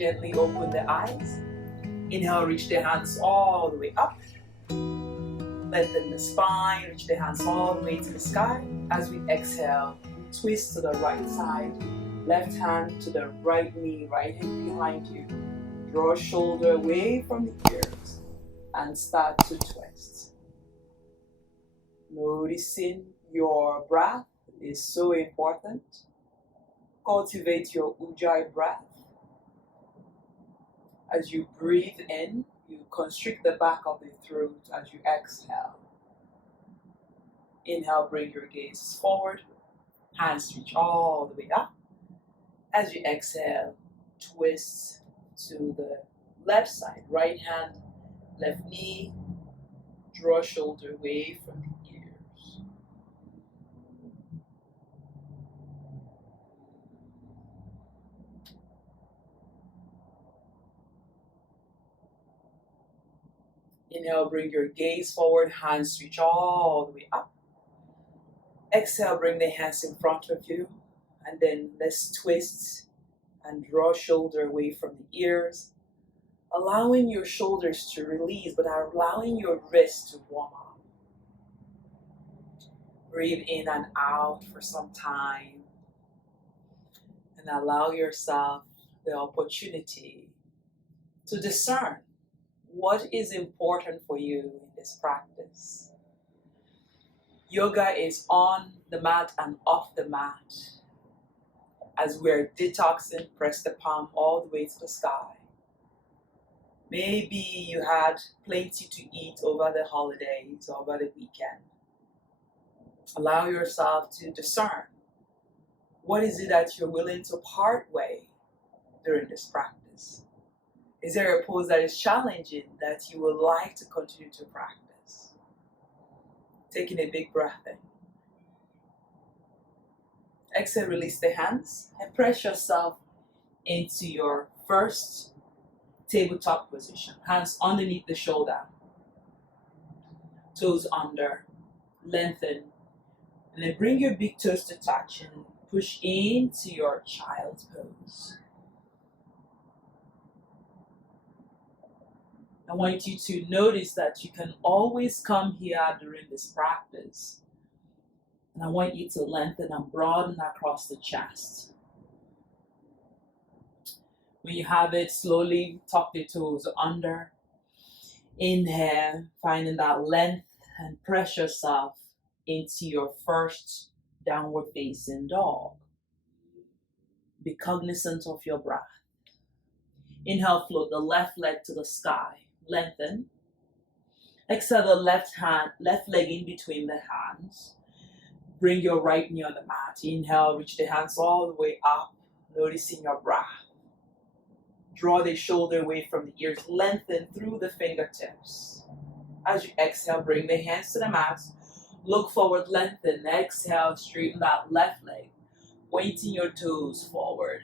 Gently open the eyes. Inhale, reach the hands all the way up. Lengthen the spine, reach the hands all the way to the sky. As we exhale, twist to the right side. Left hand to the right knee, right hand behind you. Draw shoulder away from the ears and start to twist. Noticing your breath is so important. Cultivate your ujjayi breath. As you breathe in, you constrict the back of the throat as you exhale. Inhale, bring your gaze forward. Hands reach all the way up. As you exhale, twist to the left side. Right hand, left knee. Draw shoulder away from the ears. Inhale, bring your gaze forward. Hands reach all the way up. Exhale, bring the hands in front of you. And then let's twist and draw shoulder away from the ears. Allowing your shoulders to release, but allowing your wrists to warm up. Breathe in and out for some time. And allow yourself the opportunity to discern what is important for you in this practice. Yoga is on the mat and off the mat. As we're detoxing, press the palm all the way to the sky. Maybe you had plenty to eat over the holidays, over the weekend. Allow yourself to discern what is it that you're willing to part way during this practice. Is there a pose that is challenging that you would like to continue to practice? Taking a big breath in. Exhale, release the hands and press yourself into your first tabletop position. Hands underneath the shoulder. Toes under. Lengthen. And then bring your big toes to touch and push into your child's pose. I want you to notice that you can always come here during this practice. And I want you to lengthen and broaden across the chest. When you have it, slowly tuck the toes under. Inhale, finding that length and press yourself into your first downward facing dog. Be cognizant of your breath. Inhale, float the left leg to the sky. Lengthen. Exhale the left leg in between the hands. Bring your right knee on the mat. Inhale, reach the hands all the way up, noticing your breath. Draw the shoulder away from the ears. Lengthen through the fingertips. As you exhale, bring the hands to the mat. Look forward, lengthen. Exhale, straighten that left leg, pointing your toes forward.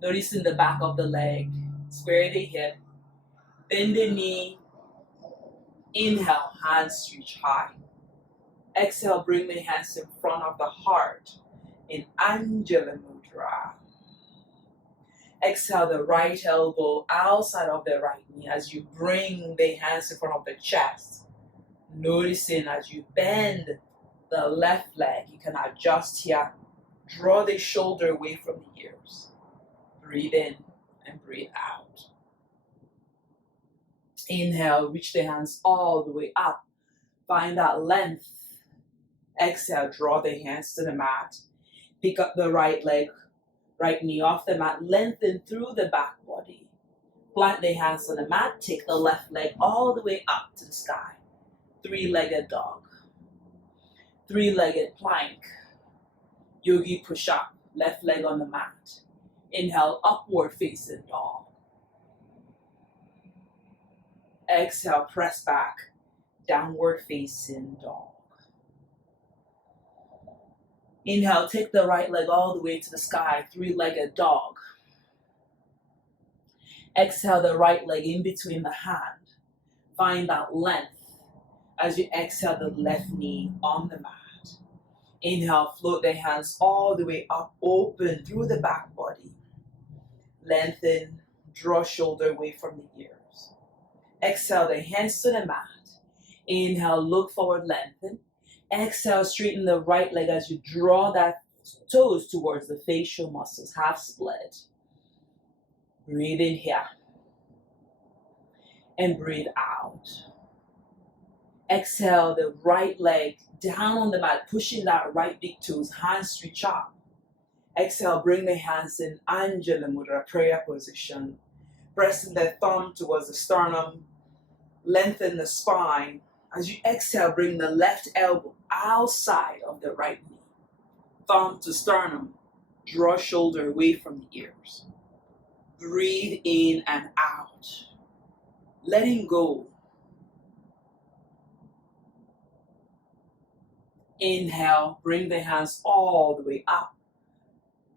Noticing the back of the leg. Square the hip. Bend the knee. Inhale, hands reach high. Exhale, bring the hands in front of the heart in Anjali Mudra. Exhale, the right elbow outside of the right knee as you bring the hands in front of the chest. Noticing as you bend the left leg, you can adjust here. Draw the shoulder away from the ears. Breathe in and breathe out. Inhale, reach the hands all the way up. Find that length. Exhale, draw the hands to the mat. Pick up the right leg, right knee off the mat. Lengthen through the back body. Plant the hands on the mat. Take the left leg all the way up to the sky. Three-legged dog. Three-legged plank. Yogi push-up. Left leg on the mat. Inhale, upward facing dog. Exhale, press back. Downward facing dog. Inhale, take the right leg all the way to the sky, three-legged dog. Exhale the right leg in between the hand. Find that length as you exhale the left knee on the mat. Inhale, float the hands all the way up, open through the back body. Lengthen, draw shoulder away from the ears. Exhale, the hands to the mat. Inhale, look forward, lengthen. Exhale, straighten the right leg as you draw that toes towards the facial muscles, half split. Breathe in here. And breathe out. Exhale, the right leg down on the mat, pushing that right big toes, hands reach up. Exhale, bring the hands in Anjali Mudra, prayer position. Pressing the thumb towards the sternum, lengthen the spine. As you exhale, bring the left elbow outside of the right knee. Thumb to sternum, draw shoulder away from the ears. Breathe in and out. Letting go. Inhale, bring the hands all the way up.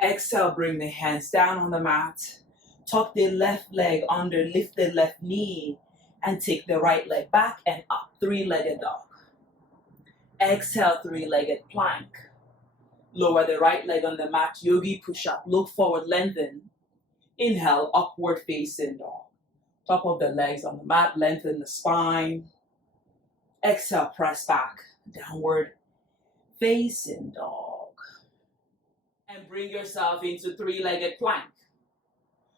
Exhale, bring the hands down on the mat. Tuck the left leg under, lift the left knee, and take the right leg back and up. Three-legged dog. Exhale, three-legged plank. Lower the right leg on the mat, yogi push-up. Look forward, lengthen. Inhale, upward facing dog. Top of the legs on the mat, lengthen the spine. Exhale, press back, downward facing dog. And bring yourself into three-legged plank.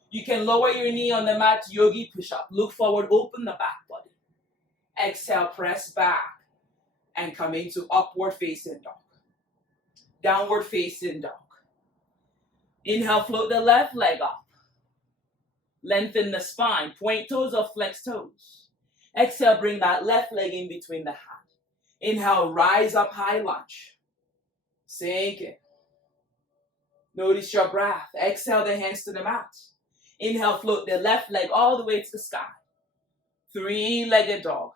You can lower your knee on the mat, yogi push-up. Look forward, open the back body. Exhale, press back, and come into upward facing dog. Downward facing dog. Inhale, float the left leg up. Lengthen the spine, point toes or flex toes. Exhale, bring that left leg in between the hands. Inhale, rise up, high lunge. Sink it. Notice your breath. Exhale, the hands to the mat. Inhale, float the left leg all the way to the sky. Three-legged dog.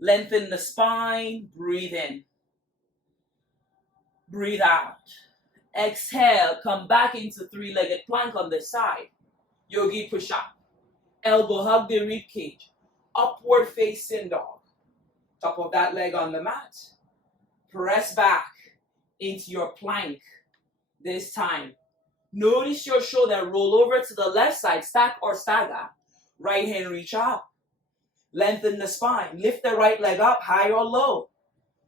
Lengthen the spine, breathe in. Breathe out. Exhale, come back into three-legged plank on the side. Yogi push-up. Elbow hug the rib cage. Upward facing dog. Top of that leg on the mat. Press back into your plank. This time, notice your shoulder roll over to the left side, stack or stagger. Right hand reach up. Lengthen the spine. Lift the right leg up, high or low.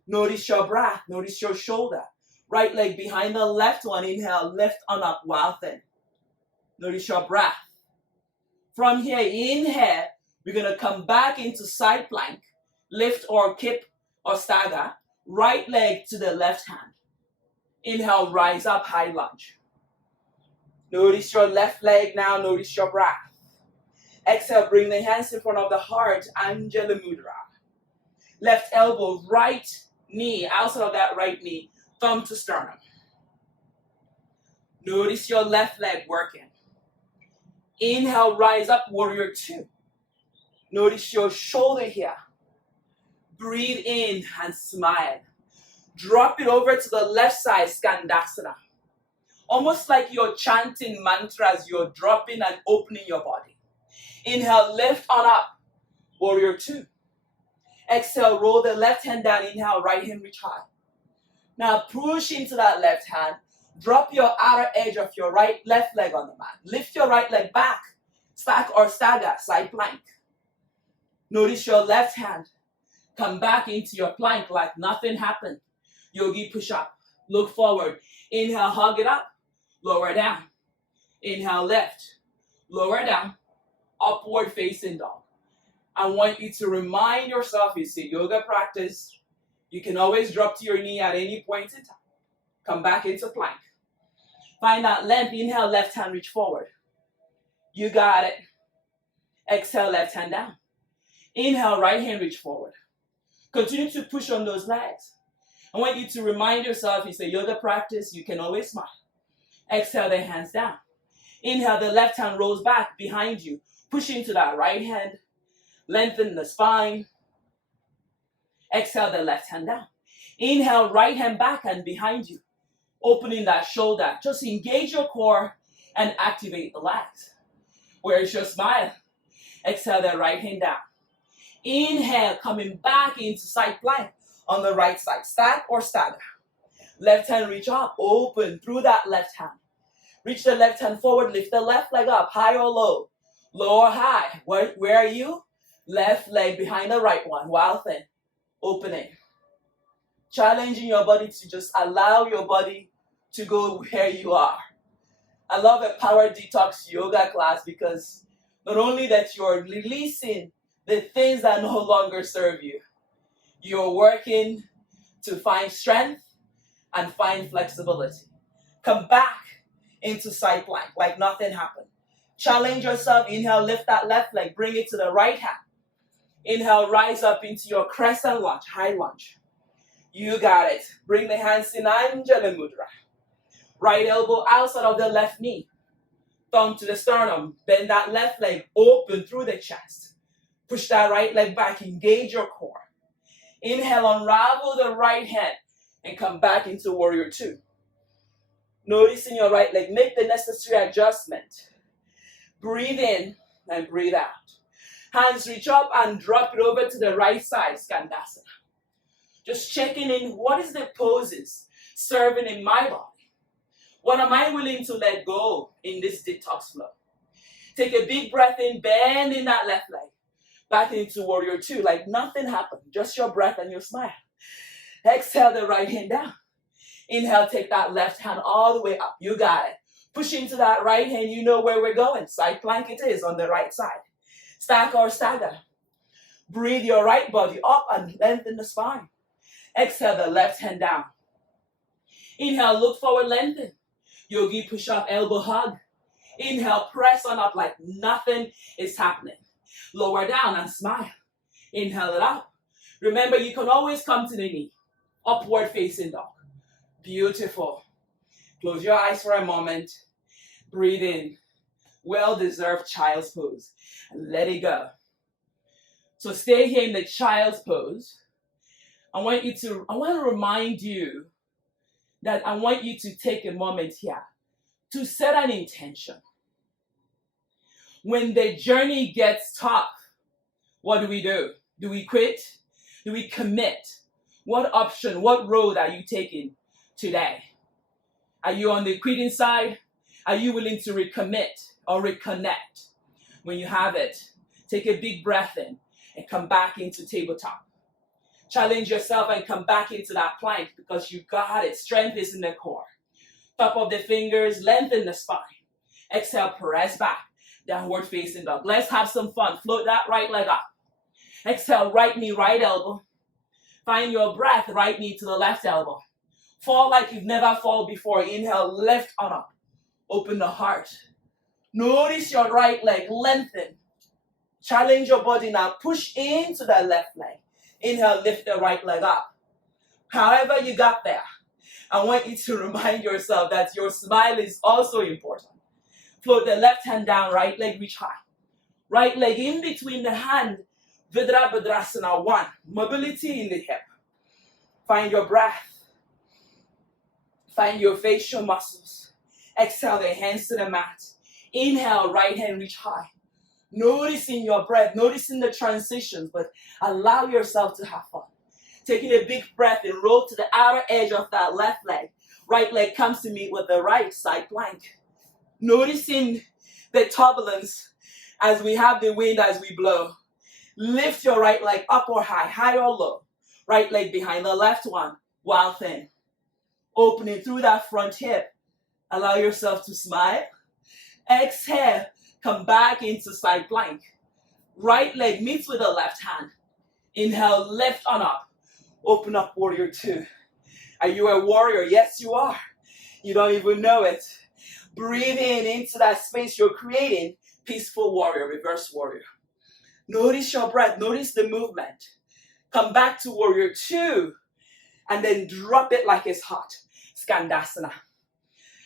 Notice your breath. Notice your shoulder. Right leg behind the left one. Inhale, lift on up, while thin. Notice your breath. From here, inhale, we're going to come back into side plank. Lift or kip or stagger. Right leg to the left hand. Inhale, rise up, high lunge. Notice your left leg now, notice your breath. Exhale, bring the hands in front of the heart, Anjali Mudra. Left elbow, right knee, outside of that right knee, thumb to sternum. Notice your left leg working. Inhale, rise up, warrior two. Notice your shoulder here. Breathe in and smile. Drop it over to the left side, Skandasana. Almost like you're chanting mantras, you're dropping and opening your body. Inhale, lift on up, warrior two. Exhale, roll the left hand down. Inhale, right hand reach high. Now push into that left hand. Drop your outer edge of your left leg on the mat. Lift your right leg back. Stack or stagger, side plank. Notice your left hand. Come back into your plank like nothing happened. Yogi push up. Look forward. Inhale, hug it up. Lower down. Inhale, lift. Lower down. Upward facing dog. I want you to remind yourself, it's a yoga practice. You can always drop to your knee at any point in time. Come back into plank. Find that length. Inhale, left hand reach forward. You got it. Exhale, left hand down. Inhale, right hand reach forward. Continue to push on those legs. I want you to remind yourself, it's a yoga practice. You can always smile. Exhale, the hands down. Inhale, the left hand rolls back behind you. Push into that right hand. Lengthen the spine. Exhale, the left hand down. Inhale, right hand back and behind you. Opening that shoulder. Just engage your core and activate the legs. Where's your smile? Exhale, the right hand down. Inhale, coming back into side plank on the right side. Stack or stagger. Left hand reach up. Open through that left hand. Reach the left hand forward, lift the left leg up, high or low. Low or high. Where are you? Left leg behind the right one, wild thing. Opening. Challenging your body to just allow your body to go where you are. I love a power detox yoga class because not only that you're releasing the things that no longer serve you, you're working to find strength and find flexibility. Come back into side plank like nothing happened. Challenge yourself. Inhale, lift that left leg, bring it to the right hand. Inhale, rise up into your crescent lunge, high lunge. You got it. Bring the hands in Anjali Mudra. Right elbow outside of the left knee. Thumb to the sternum. Bend that left leg open through the chest. Push that right leg back. Engage your core. Inhale, unravel the right hand and come back into warrior two. Noticing your right leg. Make the necessary adjustment. Breathe in and breathe out. Hands reach up and drop it over to the right side, Skandasana. Just checking in, what is the poses serving in my body? What am I willing to let go in this detox flow? Take a big breath in, bending that left leg. Back into warrior two, like nothing happened. Just your breath and your smile. Exhale the right hand down. Inhale, take that left hand all the way up. You got it. Push into that right hand, you know where we're going. Side plank it is on the right side. Stack or stagger. Breathe your right body up and lengthen the spine. Exhale the left hand down. Inhale, look forward, lengthen. Yogi push up, elbow hug. Inhale, press on up like nothing is happening. Lower down and smile. Inhale it up. Remember, you can always come to the knee. Upward facing dog. Beautiful. Close your eyes for a moment. Breathe in. Well-deserved child's pose. And let it go. So stay here in the child's pose. I want to remind you that I want you to take a moment here to set an intention. When the journey gets tough, what do? Do we quit? Do we commit? What option, what road are you taking today? Are you on the quitting side? Are you willing to recommit or reconnect? When you have it, take a big breath in and come back into tabletop. Challenge yourself and come back into that plank because you got it. Strength is in the core. Top of the fingers, lengthen the spine. Exhale, press back. Downward facing dog. Let's have some fun. Float that right leg up. Exhale, right knee, right elbow. Find your breath, right knee to the left elbow. Fall like you've never fallen before. Inhale, lift on up. Open the heart. Notice your right leg, lengthen. Challenge your body now. Push into that left leg. Inhale, lift the right leg up. However you got there, I want you to remind yourself that your smile is also important. Float the left hand down, right leg reach high. Right leg in between the hand. Vidra Bhadrasana 1. Mobility in the hip. Find your breath. Find your facial muscles. Exhale the hands to the mat. Inhale, right hand reach high. Noticing your breath, noticing the transitions, but allow yourself to have fun. Taking a big breath and roll to the outer edge of that left leg. Right leg comes to meet with the right side plank. Noticing the turbulence as we have the wind as we blow. Lift your right leg up or high, high or low. Right leg behind the left one, wild thing. Opening through that front hip. Allow yourself to smile. Exhale, come back into side plank. Right leg meets with the left hand. Inhale, lift on up. Open up warrior two. Are you a warrior? Yes, you are. You don't even know it. Breathe in into that space you're creating. Peaceful warrior, reverse warrior. Notice your breath. Notice the movement. Come back to warrior two. And then drop it like it's hot. Skandasana.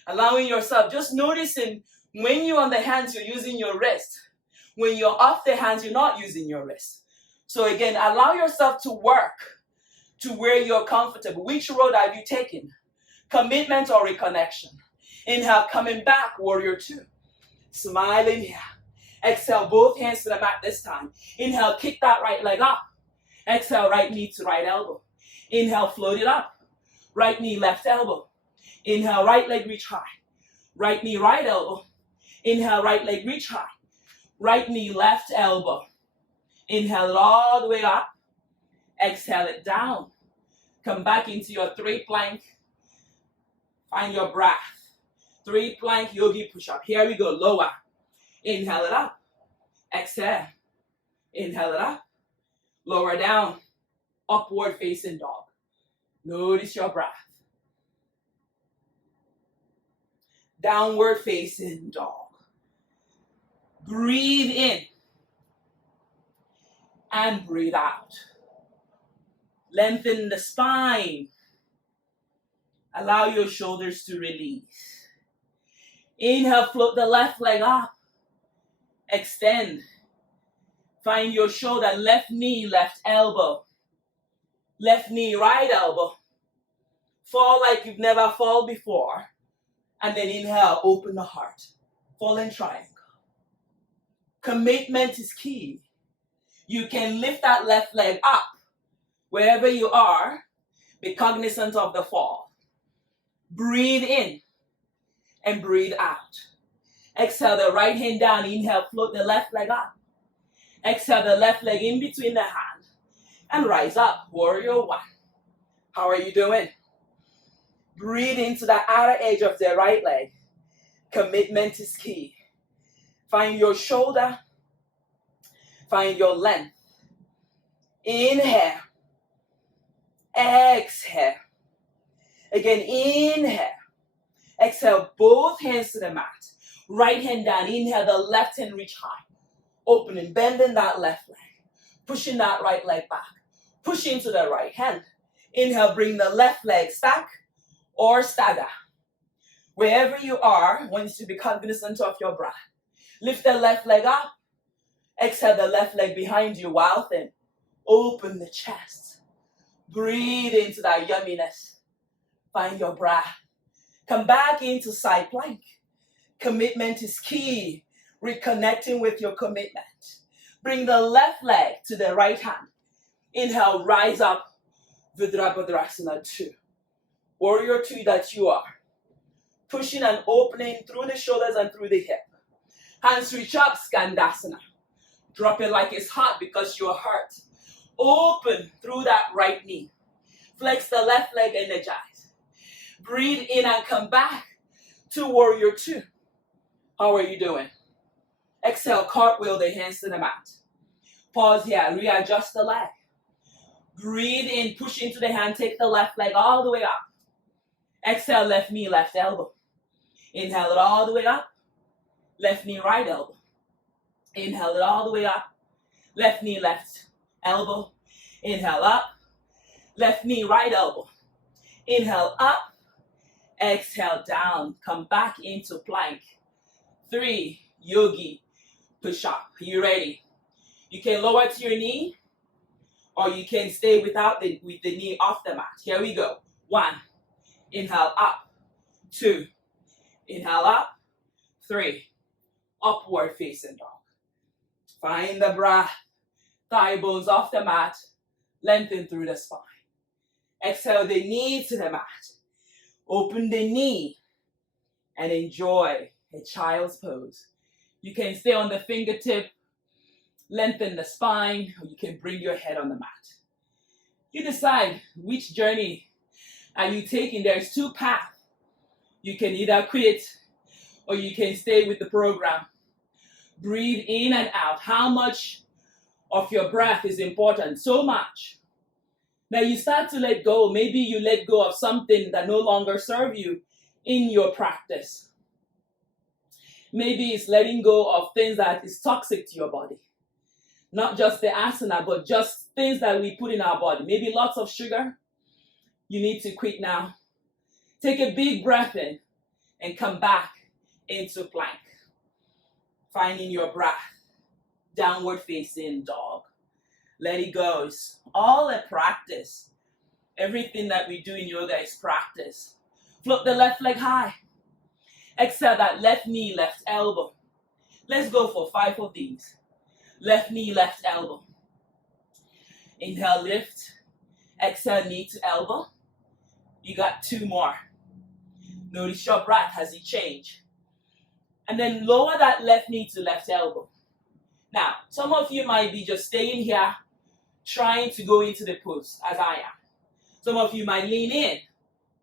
Allowing yourself, just noticing when you're on the hands, you're using your wrist. When you're off the hands, you're not using your wrist. So again, allow yourself to work to where you're comfortable. Which road have you taken? Commitment or reconnection? Inhale, coming back, warrior two. Smiling here. Exhale, both hands to the mat this time. Inhale, kick that right leg up. Exhale, right knee to right elbow. Inhale, float it up. Right knee, left elbow. Inhale, right leg reach high. Right knee, right elbow. Inhale, right leg reach high. Right knee, left elbow. Inhale it all the way up. Exhale it down. Come back into your 3 plank. Find your breath. 3 plank yogi push-up. Here we go, lower. Inhale it up. Exhale. Inhale it up. Lower down. Upward facing dog. Notice your breath. Downward facing dog. Breathe in. And breathe out. Lengthen the spine. Allow your shoulders to release. Inhale, float the left leg up. Extend. Find your shoulder, left knee, left elbow. Left knee, right elbow. Fall like you've never fallen before. And then inhale, open the heart. Fall in triangle. Commitment is key. You can lift that left leg up. Wherever you are, be cognizant of the fall. Breathe in and breathe out. Exhale the right hand down. Inhale, float the left leg up. Exhale the left leg in between the hands. And rise up, warrior 1. How are you doing? Breathe into the outer edge of the right leg. Commitment is key. Find your shoulder. Find your length. Inhale. Exhale. Again, inhale. Exhale, both hands to the mat. Right hand down. Inhale, the left hand reach high. Opening, bending that left leg. Pushing that right leg back. Push into the right hand. Inhale, bring the left leg stack or stagger. Wherever you are, I want you to be cognizant of your breath. Lift the left leg up. Exhale the left leg behind you while thin. Open the chest. Breathe into that yumminess. Find your breath. Come back into side plank. Commitment is key. Reconnecting with your commitment. Bring the left leg to the right hand. Inhale, rise up. Virabhadrasana 2. Warrior 2 that you are. Pushing and opening through the shoulders and through the hip. Hands reach up, Skandasana. Drop it like it's hot because you're hurt. Open through that right knee. Flex the left leg, energize. Breathe in and come back to warrior 2. How are you doing? Exhale, cartwheel the hands to the mat. Pause here, readjust the leg. Breathe in, push into the hand, take the left leg all the way up. Exhale, left knee, left elbow. Inhale it all the way up. Left knee, right elbow. Inhale it all the way up. Left knee, left elbow. Inhale up. Left knee, right elbow. Inhale up. Exhale down. Come back into plank. 3, yogi push-up. Are you ready? You can lower to your knee, or you can stay with the knee off the mat. Here we go. 1. Inhale up. 2. Inhale up. 3. Upward facing dog. Find the breath. Thigh bones off the mat. Lengthen through the spine. Exhale the knee to the mat. Open the knee and enjoy a child's pose. You can stay on the fingertip, lengthen the spine, or you can bring your head on the mat. You decide which journey are you taking. There's 2 paths. You can either quit or you can stay with the program. Breathe in and out. How much of your breath is important? So much. Now you start to let go. Maybe you let go of something that no longer serves you in your practice. Maybe it's letting go of things that is toxic to your body. Not just the asana, but just things that we put in our body. Maybe lots of sugar. You need to quit now. Take a big breath in and come back into plank. Finding your breath. Downward facing dog. Let it go. It's all a practice. Everything that we do in yoga is practice. Float the left leg high. Exhale that left knee, left elbow. Let's go for 5 of these. Left knee, left elbow. Inhale, lift. Exhale, knee to elbow. You got 2 more. Notice your breath as it changes. And then lower that left knee to left elbow. Now, some of you might be just staying here, trying to go into the pose, as I am. Some of you might lean in.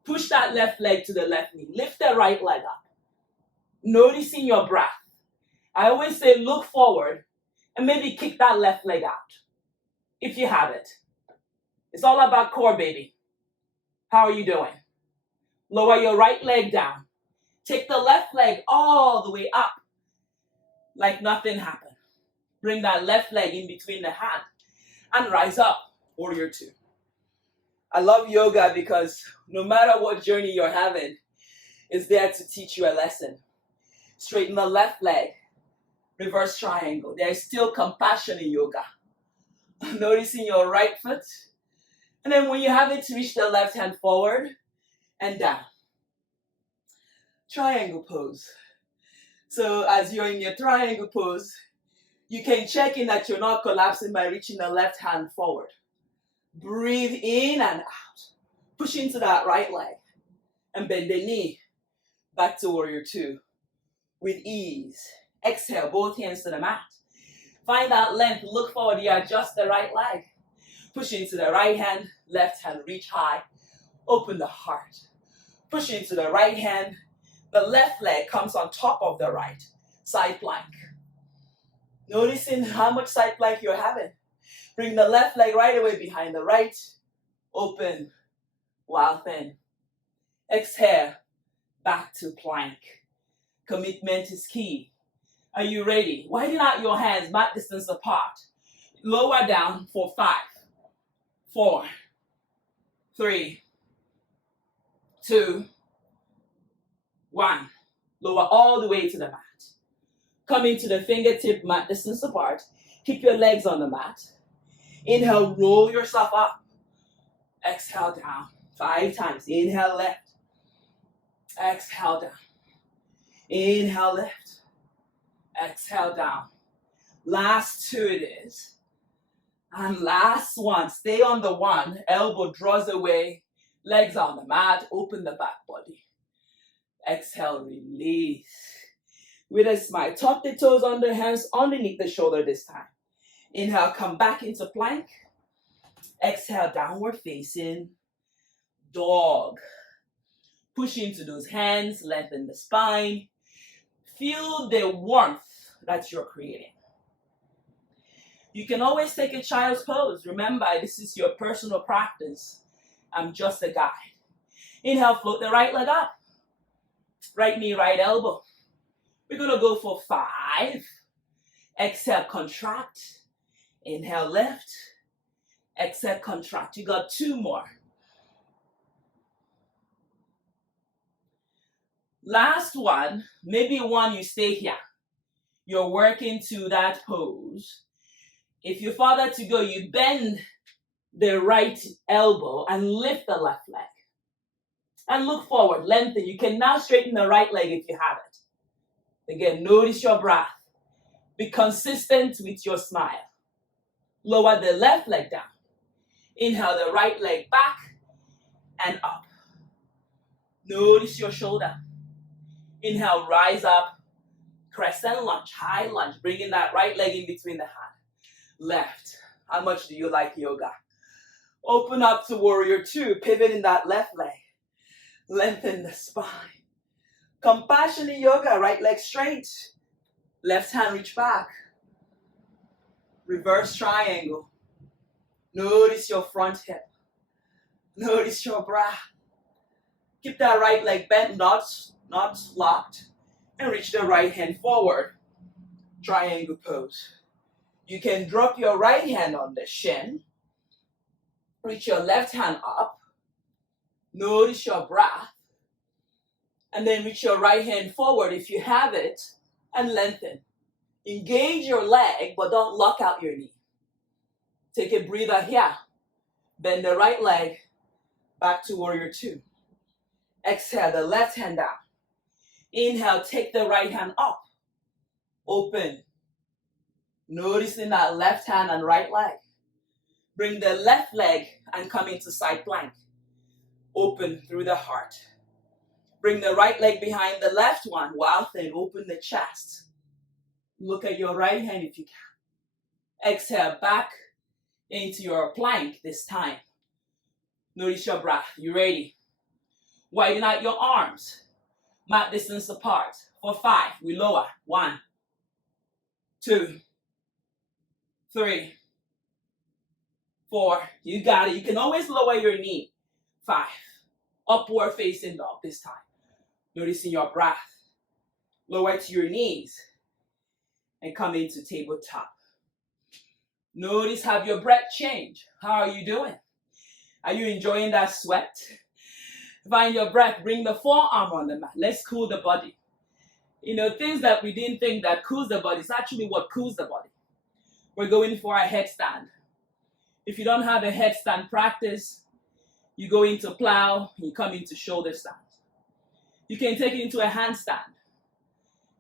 Push that left leg to the left knee. Lift the right leg up. Noticing your breath. I always say look forward and maybe kick that left leg out, if you have it. It's all about core, baby. How are you doing? Lower your right leg down. Take the left leg all the way up, like nothing happened. Bring that left leg in between the hand and rise up, warrior two. I love yoga because no matter what journey you're having, it's there to teach you a lesson. Straighten the left leg, reverse triangle. There is still compassion in yoga. Noticing your right foot. And then when you have it, reach the left hand forward and down. Triangle pose. So as you're in your triangle pose, you can check in that you're not collapsing by reaching the left hand forward. Breathe in and out. Push into that right leg and bend the knee back to warrior two with ease. Exhale, both hands to the mat. Find that length, look forward, you adjust the right leg. Push into the right hand, left hand, reach high. Open the heart. Push into the right hand. The left leg comes on top of the right. Side plank. Noticing how much side plank you're having. Bring the left leg right away behind the right. Open while thin. Exhale, back to plank. Commitment is key. Are you ready? Widen out your hands, mat distance apart. Lower down for 5, 4, 3, 2, 1. Lower all the way to the mat. Come into the fingertip, mat distance apart. Keep your legs on the mat. Inhale, roll yourself up. Exhale down. 5 times. Inhale left. Exhale down. Inhale left. Exhale down. Last 2 it is. And last one. Stay on the 1. Elbow draws away. Legs on the mat. Open the back body. Exhale, release. With a smile. Tuck the toes under hands underneath the shoulder this time. Inhale, come back into plank. Exhale, downward facing dog. Push into those hands, lengthen the spine. Feel the warmth that you're creating. You can always take a child's pose. Remember, this is your personal practice. I'm just a guide. Inhale, float the right leg up. Right knee, right elbow. We're going to go for 5. Exhale, contract. Inhale, lift. Exhale, contract. You got 2 more. Last one, maybe one you stay here. You're working to that pose. If you're farther to go, you bend the right elbow and lift the left leg. And look forward, lengthen. You can now straighten the right leg if you have it. Again, notice your breath. Be consistent with your smile. Lower the left leg down. Inhale the right leg back and up. Notice your shoulder. Inhale, rise up. Crescent lunge, high lunge. Bringing that right leg in between the hand. Left. How much do you like yoga? Open up to warrior two. Pivot in that left leg. Lengthen the spine. Compassionate yoga. Right leg straight. Left hand reach back. Reverse triangle. Notice your front hip. Notice your breath. Keep that right leg bent, not locked. And reach the right hand forward. Triangle pose. You can drop your right hand on the shin. Reach your left hand up. Notice your breath. And then reach your right hand forward if you have it. And lengthen. Engage your leg, but don't lock out your knee. Take a breather here. Bend the right leg. Back to warrior two. Exhale the left hand down. Inhale, take the right hand up. Open. Noticing that left hand and right leg. Bring the left leg and come into side plank. Open through the heart. Bring the right leg behind the left one. Wow, then open the chest. Look at your right hand if you can. Exhale, back into your plank this time. Notice your breath. You ready? Widen out your arms. Mat distance apart. For 5, we lower. 1, 2, 3, 4. You got it. You can always lower your knee. 5. Upward facing dog this time. Noticing your breath. Lower to your knees. And come into tabletop. Notice, have your breath change. How are you doing? Are you enjoying that sweat? Find your breath. Bring the forearm on the mat. Let's cool the body. You know, things that we didn't think that cools the body is actually what cools the body. We're going for a headstand. If you don't have a headstand practice, you go into plow, you come into shoulder stand. You can take it into a handstand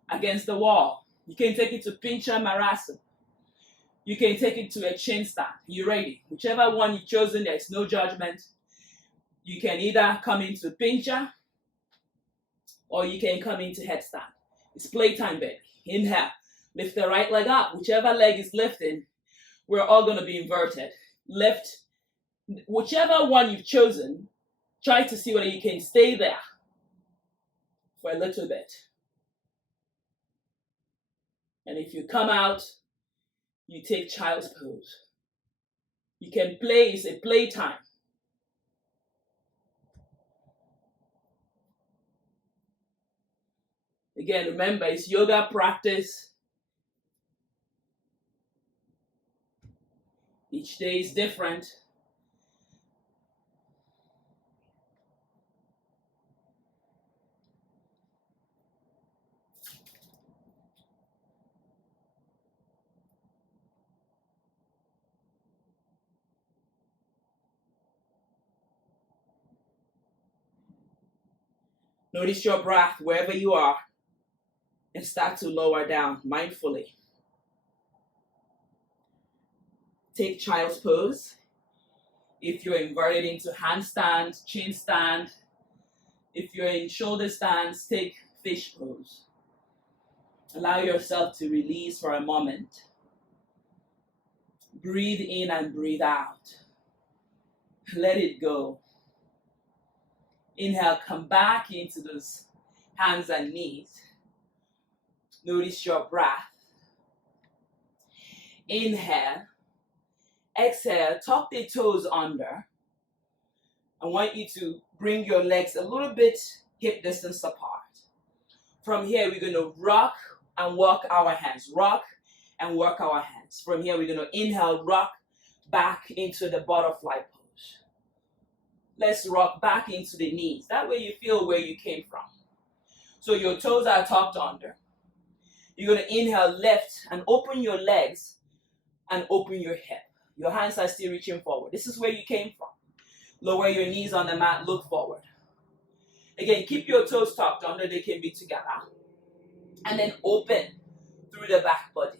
against the wall. You can take it to pincha malasana. You can take it to a chin stand. You ready? Whichever one you've chosen, there's no judgment. You can either come into pincha or you can come into headstand. It's playtime, baby. Inhale. Lift the right leg up. Whichever leg is lifting, we're all going to be inverted. Lift. Whichever one you've chosen, try to see whether you can stay there for a little bit. And if you come out, you take child's pose. You can play, it's a playtime. Again, remember, it's yoga practice. Each day is different. Notice your breath wherever you are and start to lower down mindfully. Take child's pose. If you're inverted into handstand, chin stand. If you're in shoulder stands, take fish pose. Allow yourself to release for a moment. Breathe in and breathe out. Let it go. Inhale, come back into those hands and knees. Notice your breath. Inhale. Exhale, tuck the toes under. I want you to bring your legs a little bit hip distance apart. From here, we're going to rock and walk our hands. Rock and work our hands. From here, we're going to inhale, rock back into the butterfly pose. Let's rock back into the knees. That way you feel where you came from. So your toes are tucked under. You're going to inhale, lift, and open your legs and open your hip. Your hands are still reaching forward. This is where you came from. Lower your knees on the mat, look forward. Again, keep your toes tucked under, they can be together. And then open through the back body.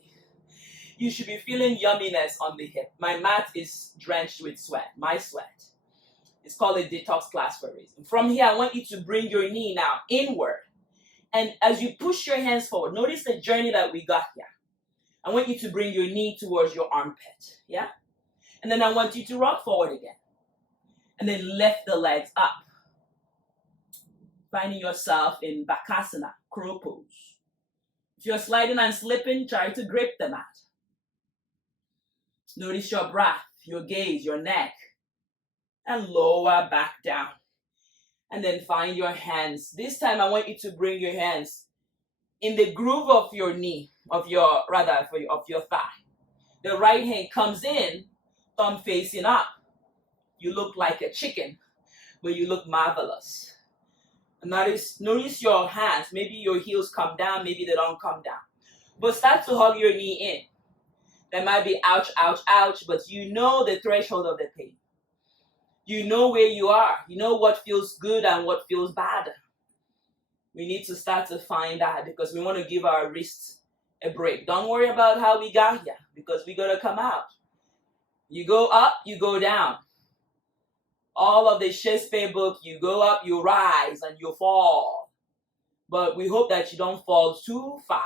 You should be feeling yumminess on the hip. My mat is drenched with sweat, my sweat. It's called a detox class for a reason. From here, I want you to bring your knee now inward. And as you push your hands forward, notice the journey that we got here. I want you to bring your knee towards your armpit, yeah? And then I want you to rock forward again. And then lift the legs up. Finding yourself in Bakasana, crow pose. If you're sliding and slipping, try to grip the mat. Notice your breath, your gaze, your neck. And lower back down. And then find your hands. This time I want you to bring your hands in the groove of your knee, of your thigh. The right hand comes in, thumb facing up. You look like a chicken, but you look marvelous. And notice your hands. Maybe your heels come down, maybe they don't come down. But start to hug your knee in. There might be ouch, ouch, ouch, but you know the threshold of the pain. You know where you are. You know what feels good and what feels bad. We need to start to find that because we want to give our wrists a break. Don't worry about how we got here because we got to come out. You go up, you go down. All of the Shakespeare book, you go up, you rise, and you fall. But we hope that you don't fall too far.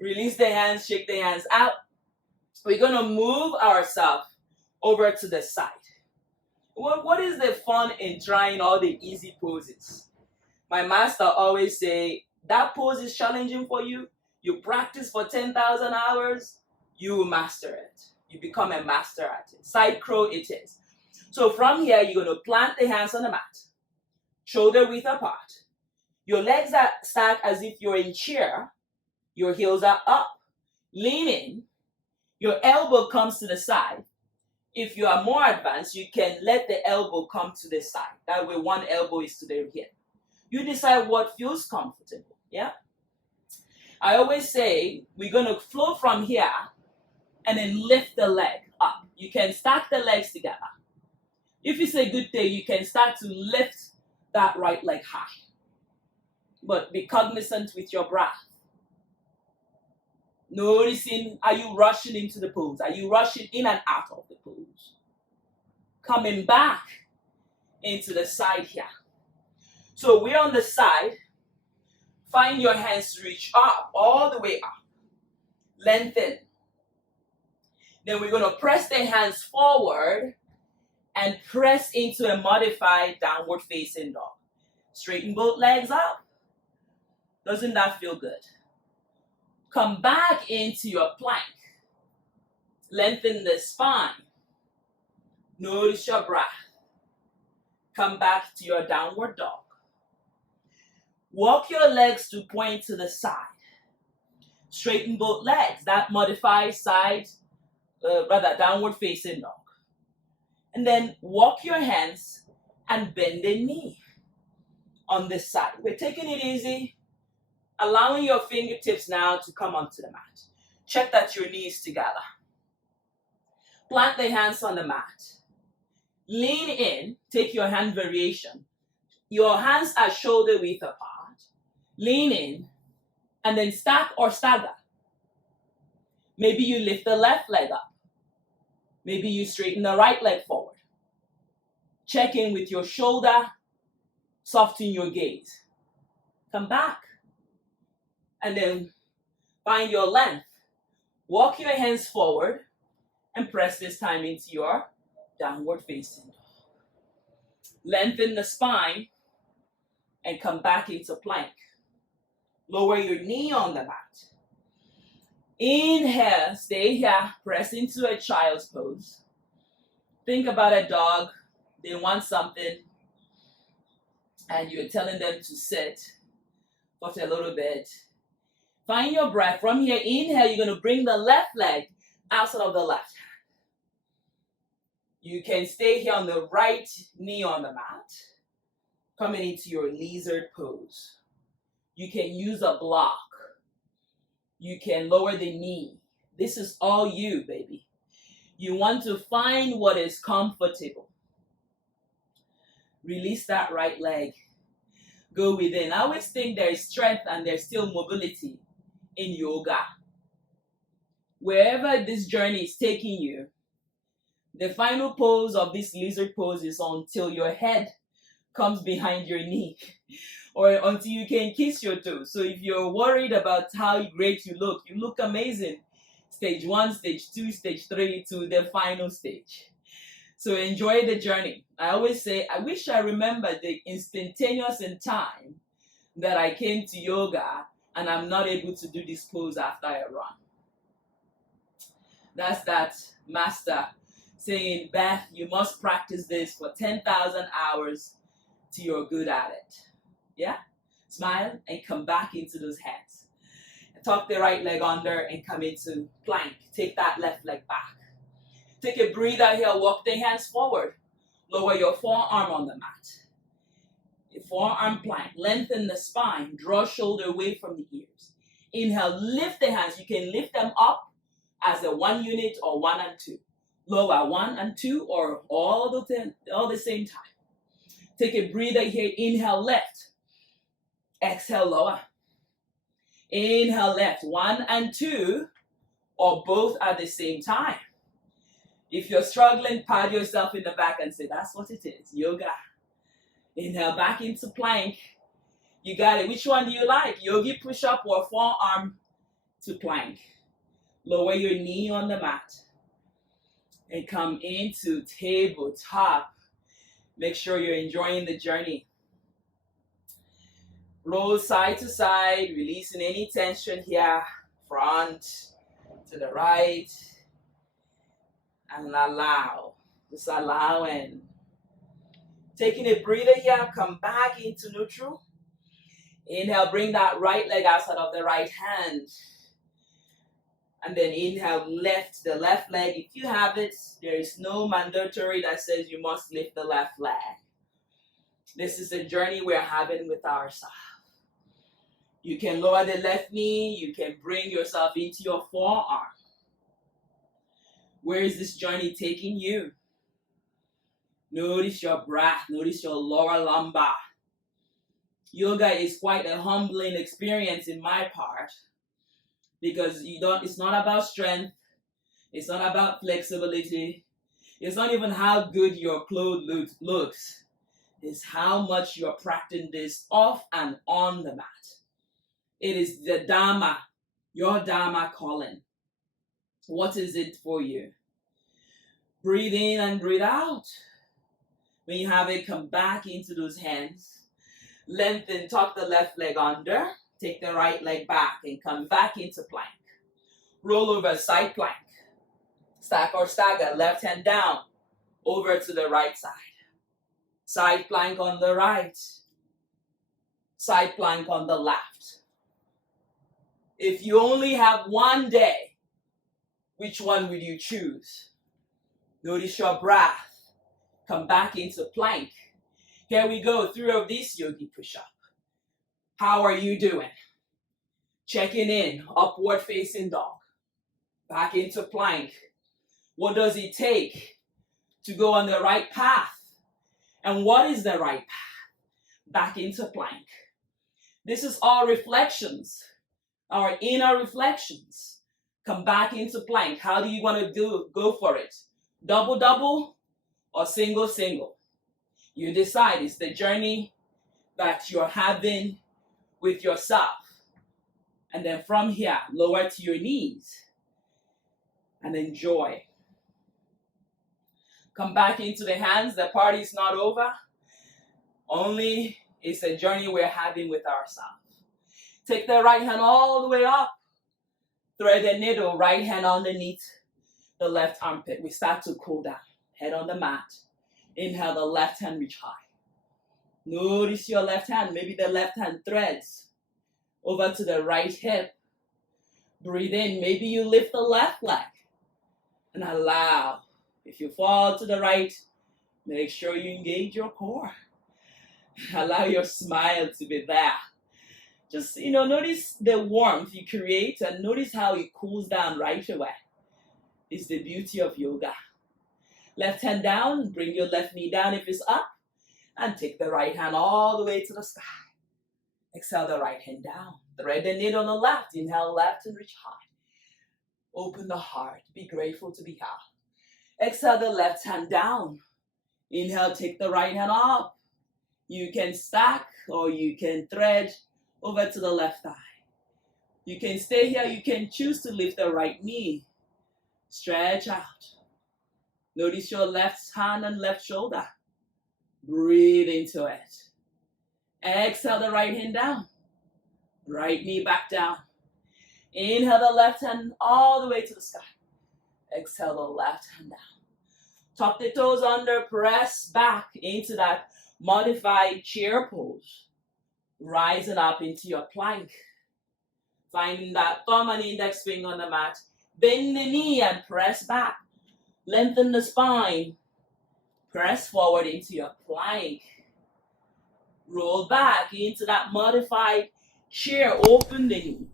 Release the hands, shake the hands out. We're going to move ourselves over to the side. What is the fun in trying all the easy poses? My master always say, that pose is challenging for you. You practice for 10,000 hours, you will master it. You become a master at it. Side crow it is. So from here, you're going to plant the hands on the mat. Shoulder width apart. Your legs are stacked as if you're in chair. Your heels are up. Lean in. Your elbow comes to the side. If you are more advanced, you can let the elbow come to the side. That way one elbow is to the hip. You decide what feels comfortable. Yeah? I always say we're going to flow from here and then lift the leg up. You can stack the legs together. If it's a good day, you can start to lift that right leg high. But be cognizant with your breath. Noticing, are you rushing into the pose? Are you rushing in and out of the pose? Coming back into the side here. So we're on the side. Find your hands to reach up, all the way up. Lengthen. Then we're going to press the hands forward and press into a modified downward facing dog. Straighten both legs up. Doesn't that feel good? Come back into your plank. Lengthen the spine. Notice your breath. Come back to your downward dog. Walk your legs to point to the side. Straighten both legs. That modifies downward facing dog. And then walk your hands and bend the knee on this side. We're taking it easy. Allowing your fingertips now to come onto the mat. Check that your knee is together. Plant the hands on the mat. Lean in. Take your hand variation. Your hands are shoulder width apart. Lean in. And then stack or stagger. Maybe you lift the left leg up. Maybe you straighten the right leg forward. Check in with your shoulder. Soften your gaze. Come back. And then find your length. Walk your hands forward and press this time into your downward facing dog. Lengthen the spine and come back into plank. Lower your knee on the mat. Inhale, stay here, press into a child's pose. Think about a dog, they want something, and you're telling them to sit for a little bit. Find your breath. From here, inhale, you're going to bring the left leg outside of the left hand. You can stay here on the right knee on the mat, coming into your lizard pose. You can use a block. You can lower the knee. This is all you, baby. You want to find what is comfortable. Release that right leg. Go within. I always think there is strength and there's still mobility in yoga. Wherever this journey is taking you, the final pose of this lizard pose is until your head comes behind your knee or until you can kiss your toes. So if you're worried about how great you look amazing. Stage 1, stage 2, stage 3 to the final stage. So enjoy the journey. I always say, I wish I remembered the instantaneous in time that I came to yoga and I'm not able to do this pose after I run. That's that master saying, Beth, you must practice this for 10,000 hours till you're good at it. Yeah? Smile and come back into those hands. Tuck the right leg under and come into plank. Take that left leg back. Take a breather here. Walk the hands forward. Lower your forearm on the mat. A forearm plank. Lengthen the spine. Draw shoulder away from the ears. Inhale. Lift the hands. You can lift them up as a 1 unit or 1 and 2. Lower 1 and 2 or all the same time. Take a breather here. Inhale. Left. Exhale. Lower. Inhale. Left. 1 and 2 or both at the same time. If you're struggling, pat yourself in the back and say, that's what it is, yoga. Inhale back into plank. You got it. Which one do you like? Yogi push-up or forearm to plank? Lower your knee on the mat. And come into tabletop. Make sure you're enjoying the journey. Roll side to side, releasing any tension here. Front to the right. And allow. Just allowing. Taking a breather here, come back into neutral. Inhale, bring that right leg outside of the right hand. And then inhale, lift the left leg. If you have it, there is no mandatory that says you must lift the left leg. This is a journey we're having with ourselves. You can lower the left knee. You can bring yourself into your forearm. Where is this journey taking you? Notice your breath. Notice your lower lumbar. Yoga is quite a humbling experience in my part because it's not about strength. It's not about flexibility. It's not even how good your clothes looks. It's how much you're practicing this off and on the mat. It is the dharma, your dharma calling. What is it for you? Breathe in and breathe out. When you have it, come back into those hands. Lengthen, tuck the left leg under. Take the right leg back and come back into plank. Roll over, side plank. Stack or stagger, left hand down. Over to the right side. Side plank on the right. Side plank on the left. If you only have one day, which one would you choose? Notice your breath. Come back into plank. Here we go, 3 of these yogi push-up. How are you doing? Checking in, upward facing dog. Back into plank. What does it take to go on the right path? And what is the right path? Back into plank. This is our reflections, our inner reflections. Come back into plank. How do you want to go for it? Double, double, or single, single? You decide. It's the journey that you're having with yourself. And then from here, lower to your knees and enjoy. Come back into the hands. The party's not over. Only it's a journey we're having with ourselves. Take the right hand all the way up. Thread the needle, right hand underneath the left armpit. We start to cool down. Head on the mat. Inhale, the left hand reach high. Notice your left hand. Maybe the left hand threads over to the right hip. Breathe in. Maybe you lift the left leg. And allow. If you fall to the right, make sure you engage your core. Allow your smile to be there. Just, notice the warmth you create and notice how it cools down right away. It's the beauty of yoga. Left hand down, bring your left knee down if it's up, and take the right hand all the way to the sky. Exhale the right hand down. Thread the needle on the left. Inhale left and reach high. Open the heart. Be grateful to be here. Exhale the left hand down. Inhale, take the right hand up. You can stack or you can thread over to the left thigh. You can stay here. You can choose to lift the right knee. Stretch out. Notice your left hand and left shoulder. Breathe into it. Exhale the right hand down. Right knee back down. Inhale the left hand all the way to the sky. Exhale the left hand down. Tuck the toes under. Press back into that modified chair pose. Rising up into your plank. Finding that thumb and index finger on the mat. Bend the knee and press back. Lengthen the spine. Press forward into your plank. Roll back into that modified chair. Open the knee.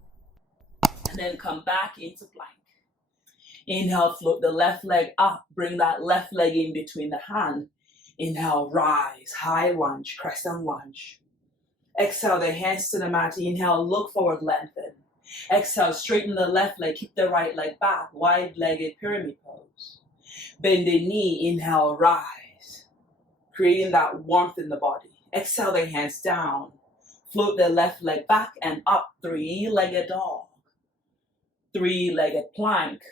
And then come back into plank. Inhale, float the left leg up. Bring that left leg in between the hand. Inhale, rise. High lunge, crescent lunge. Exhale, the hands to the mat. Inhale, look forward, lengthen. Exhale, straighten the left leg. Keep the right leg back. Wide-legged pyramid pose. Bend the knee, inhale, rise. Creating that warmth in the body. Exhale the hands down. Float the left leg back and up, three-legged dog. Three-legged plank.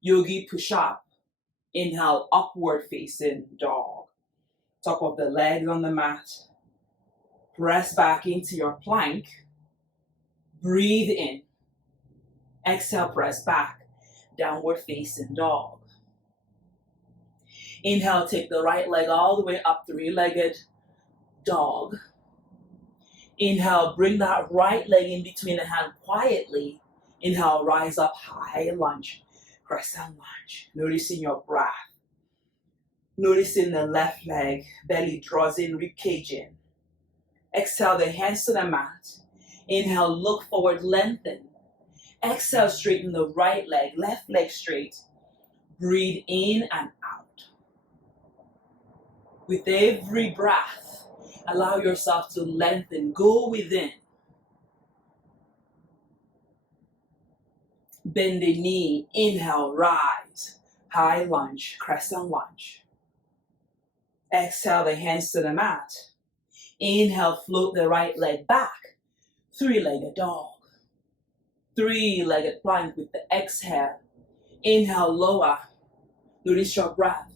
Yogi push-up. Inhale, upward facing dog. Top of the legs on the mat. Press back into your plank. Breathe in. Exhale, press back. Downward facing dog. Inhale, take the right leg all the way up, three-legged dog. Inhale, bring that right leg in between the hand quietly. Inhale, rise up, high lunge. Crescent lunge. Noticing your breath. Noticing the left leg, belly draws in, rib cage in. Exhale, the hands to the mat. Inhale, look forward, lengthen. Exhale, straighten the right leg, left leg straight. Breathe in and out. With every breath, allow yourself to lengthen, go within. Bend the knee, inhale, rise. High lunge, crescent lunge. Exhale, the hands to the mat. Inhale, float the right leg back. Three-legged dog. Three-legged plank with the exhale. Inhale, lower. Notice your breath.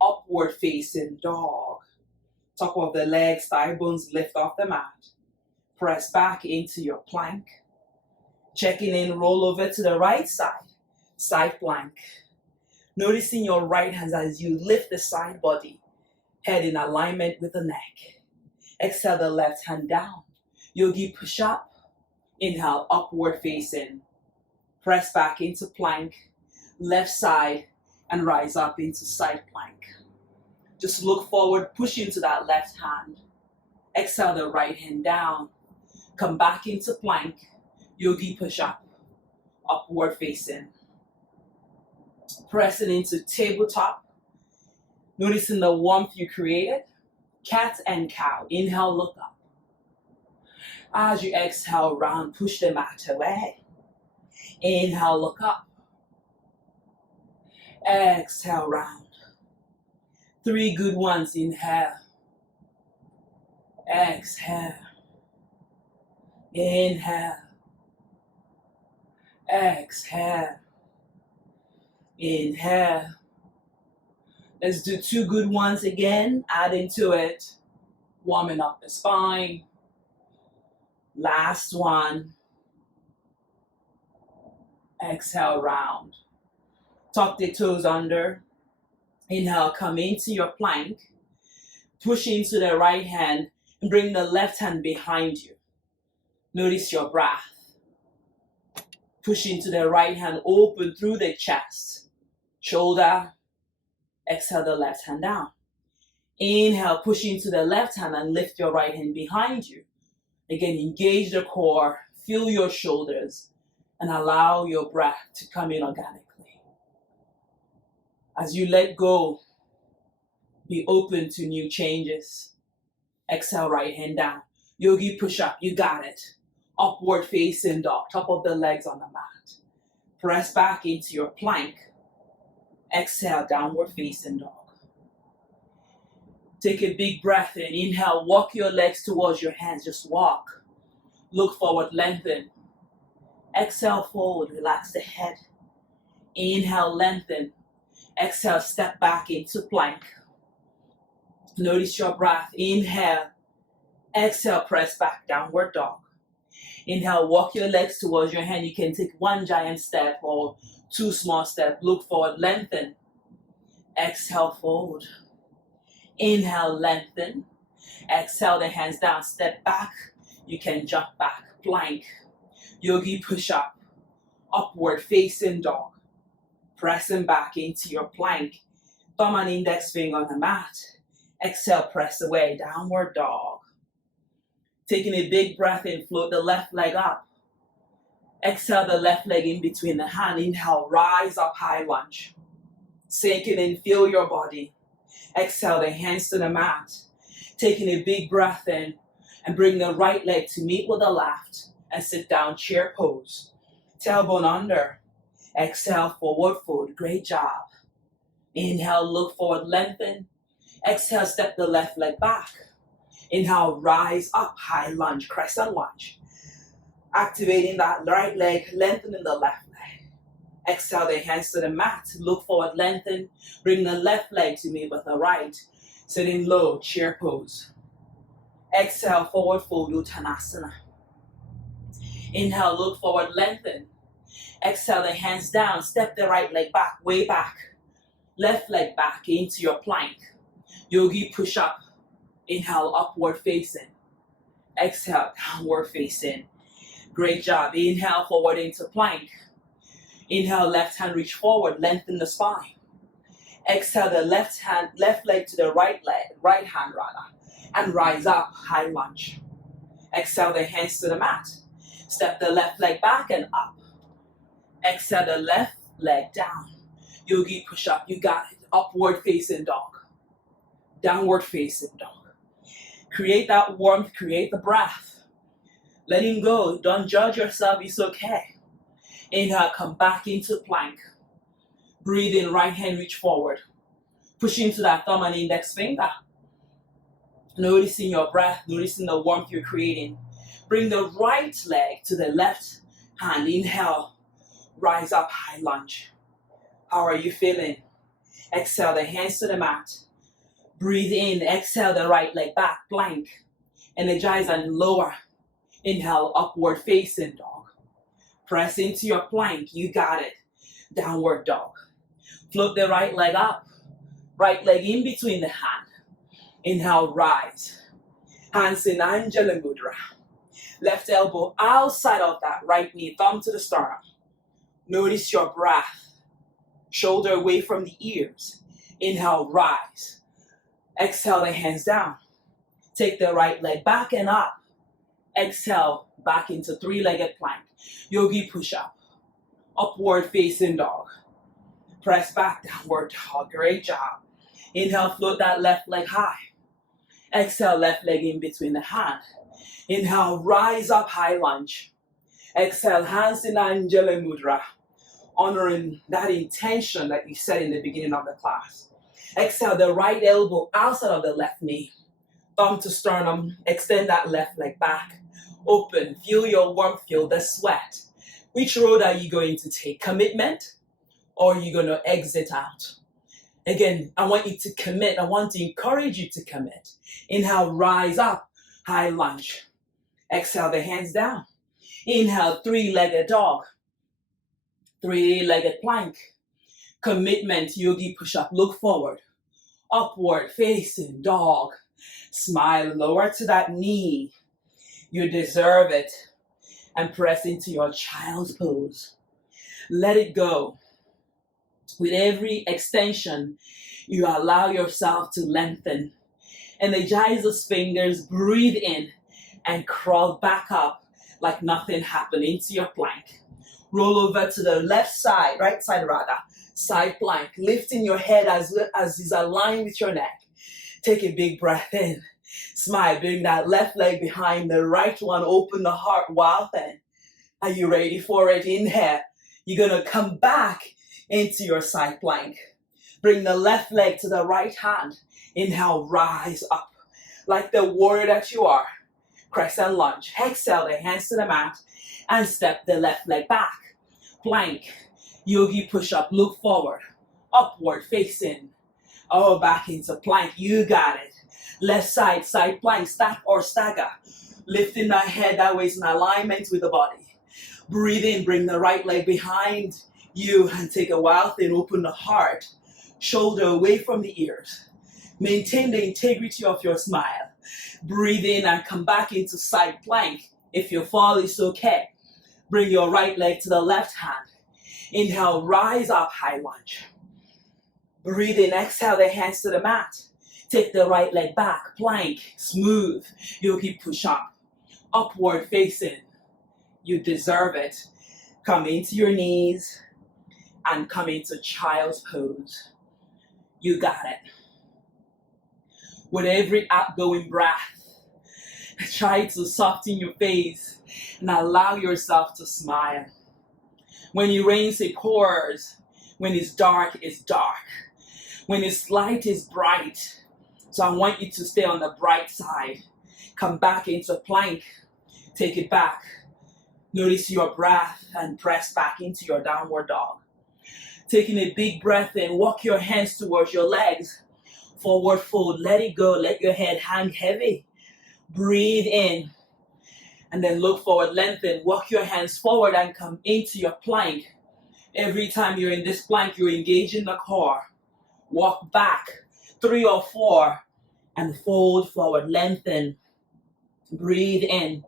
Upward facing dog. Top of the legs, thigh bones lift off the mat. Press back into your plank. Checking in, roll over to the right side. Side plank. Noticing your right hands as you lift the side body. Head in alignment with the neck. Exhale the left hand down. Yogi push up. Inhale, upward facing. Press back into plank. Left side and rise up into side plank. Just look forward, push into that left hand. Exhale the right hand down. Come back into plank. Yogi push up. Upward facing. Pressing into tabletop. Noticing the warmth you created. Cat and cow. Inhale, look up. As you exhale, round, push the mat away. Inhale, look up. Exhale, round. Three good ones. Inhale. Exhale. Inhale. Exhale. Inhale. Let's do two good ones again. Add into it. Warming up the spine. Last one. Exhale, round. Tuck the toes under. Inhale, come into your plank. Push into the right hand and bring the left hand behind you. Notice your breath. Push into the right hand, open through the chest. Shoulder. Exhale the left hand down. Inhale, push into the left hand and lift your right hand behind you. Again, engage the core, feel your shoulders, and allow your breath to come in organically. As you let go, be open to new changes. Exhale, right hand down. Yogi push up, you got it. Upward facing dog, top of the legs on the mat. Press back into your plank. Exhale, downward facing dog. Take a big breath in. Inhale, walk your legs towards your hands. Just walk. Look forward, lengthen. Exhale, forward, relax the head. Inhale, lengthen. Exhale, step back into plank. Notice your breath. Inhale. Exhale, press back, downward dog. Inhale, walk your legs towards your hand. You can take one giant step or two small steps. Look forward, lengthen. Exhale, forward. Inhale, lengthen. Exhale, the hands down, step back. You can jump back, plank. Yogi push up. Upward facing dog. Pressing back into your plank. Thumb and index finger on the mat. Exhale, press away, downward dog. Taking a big breath in, float the left leg up. Exhale the left leg in between the hand. Inhale, rise up, high lunge. Sinking in, feel your body. Exhale the hands to the mat. Taking a big breath in and bring the right leg to meet with the left and sit down, chair pose. Tailbone under. Exhale, forward fold. Great job. Inhale, look forward, lengthen. Exhale, step the left leg back. Inhale, rise up, high lunge, crescent lunge. Activating that right leg, lengthening the left leg. Exhale the hands to the mat. Look forward, lengthen. Bring the left leg to meet with the right. Sitting low, chair pose. Exhale, forward fold, uttanasana. Inhale, look forward, lengthen. Exhale the hands down. Step the right leg back, way back. Left leg back into your plank. Yogi push up. Inhale, upward facing. Exhale, downward facing. Great job. Inhale, forward into plank. Inhale, left hand reach forward, lengthen the spine. Exhale the left leg to the right hand rather, and rise up, high lunge. Exhale the hands to the mat. Step the left leg back and up. Exhale the left leg down. Yogi push up, you got it. Upward facing dog. Downward facing dog. Create that warmth, create the breath. Letting go, don't judge yourself, it's okay. Inhale, come back into plank. Breathe in, right hand reach forward. Push into that thumb and index finger. Noticing your breath, noticing the warmth you're creating. Bring the right leg to the left hand. Inhale, rise up, high lunge. How are you feeling? Exhale the hands to the mat. Breathe in, exhale the right leg back, plank. Energize and lower. Inhale, upward facing dog. Press into your plank, you got it. Downward dog. Float the right leg up. Right leg in between the hand. Inhale, rise. Hands in Anjali Mudra. Left elbow outside of that right knee, thumb to the sternum. Notice your breath. Shoulder away from the ears. Inhale, rise. Exhale the hands down. Take the right leg back and up. Exhale, back into three-legged plank. Yogi push-up. Upward facing dog. Press back, downward dog. Great job. Inhale, float that left leg high. Exhale, left leg in between the hand. Inhale, rise up, high lunge. Exhale, hands in Anjali Mudra. Honoring that intention that you set in the beginning of the class. Exhale, the right elbow outside of the left knee. Thumb to sternum. Extend that left leg back. Open. Feel your warmth. Feel the sweat. Which road are you going to take? Commitment? Or are you going to exit out? Again, I want you to commit. I want to encourage you to commit. Inhale, rise up. High lunge. Exhale, the hands down. Inhale, three-legged dog. Three-legged plank. Commitment, yogi push-up. Look forward. Upward facing dog. Smile, lower to that knee. You deserve it. And press into your child's pose. Let it go. With every extension, you allow yourself to lengthen. Energize those fingers, breathe in, and crawl back up like nothing happened into your plank. Roll over to the left side, right side rather, side plank, lifting your head as is aligned with your neck. Take a big breath in. Smile, bring that left leg behind the right one, open the heart, wow then. Are you ready for it? Inhale. You're gonna come back into your side plank. Bring the left leg to the right hand. Inhale, rise up. Like the warrior that you are. Crescent lunge. Exhale, the hands to the mat. And step the left leg back. Plank. Yogi push up. Look forward. Upward facing. Oh, back into plank. You got it. Left side, side plank. Stack or stagger. Lifting that head that way is in alignment with the body. Breathe in. Bring the right leg behind you and take a wild thing. Open the heart. Shoulder away from the ears. Maintain the integrity of your smile. Breathe in and come back into side plank. If you fall, it's okay. Bring your right leg to the left hand. Inhale, rise up, high lunge. Breathe in, exhale the hands to the mat. Take the right leg back, plank, smooth. Yogi push up. Upward facing. You deserve it. Come into your knees and come into child's pose. You got it. With every outgoing breath, try to soften your face and allow yourself to smile. When it rains, it pours. When it's dark, it's dark. When this light is bright, so I want you to stay on the bright side. Come back into plank. Take it back. Notice your breath and press back into your downward dog. Taking a big breath in, walk your hands towards your legs. Forward fold, let it go, let your head hang heavy. Breathe in, and then look forward, lengthen, walk your hands forward and come into your plank. Every time you're in this plank, you're engaging the core. Walk back, 3 or 4, and fold forward, lengthen. Breathe in.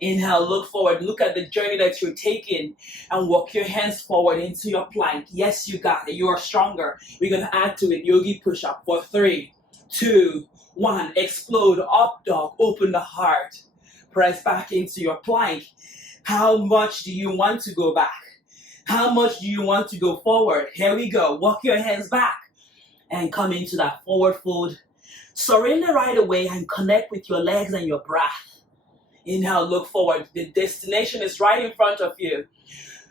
Inhale, look forward, look at the journey that you're taking and walk your hands forward into your plank. Yes, you got it. You are stronger. We're going to add to it yogi push-up for 3, 2, 1. Explode, up dog, open the heart. Press back into your plank. How much do you want to go back? How much do you want to go forward? Here we go. Walk your hands back and come into that forward fold. Surrender right away and connect with your legs and your breath. Inhale, look forward. The destination is right in front of you.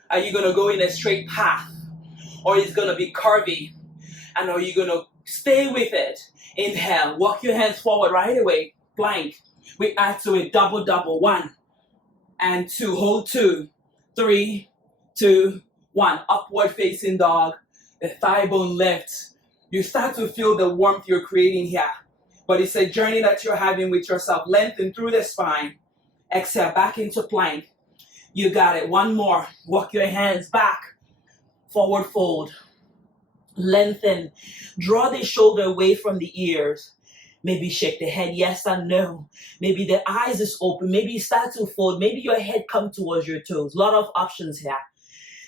Are you going to go in a straight path? Or is it going to be curvy? And are you going to stay with it? Inhale, walk your hands forward right away. Plank. We add to it double, double. 1 and 2. Hold 2, 3, 2, 1. Upward facing dog. The thigh bone lifts. You start to feel the warmth you're creating here. But it's a journey that you're having with yourself. Lengthen through the spine. Exhale, back into plank. You got it. 1 more. Walk your hands back. Forward fold. Lengthen. Draw the shoulder away from the ears. Maybe shake the head yes and no. Maybe the eyes is open. Maybe you start to fold. Maybe your head come towards your toes. A lot of options here.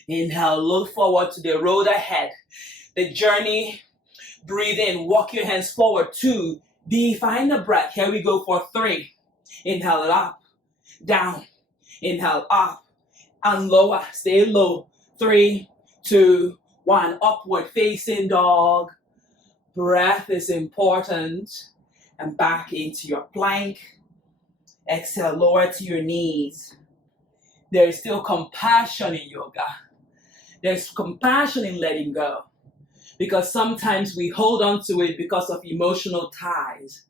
Inhale, look forward to the road ahead. The journey. Breathe in. Walk your hands forward. 2. Define the breath. Here we go for 3. Inhale it up. Down. Inhale up. And lower. Stay low. 3, 2, 1. Upward facing dog. Breath is important. And back into your plank. Exhale, lower to your knees. There is still compassion in yoga. There's compassion in letting go. Because sometimes we hold on to it because of emotional ties.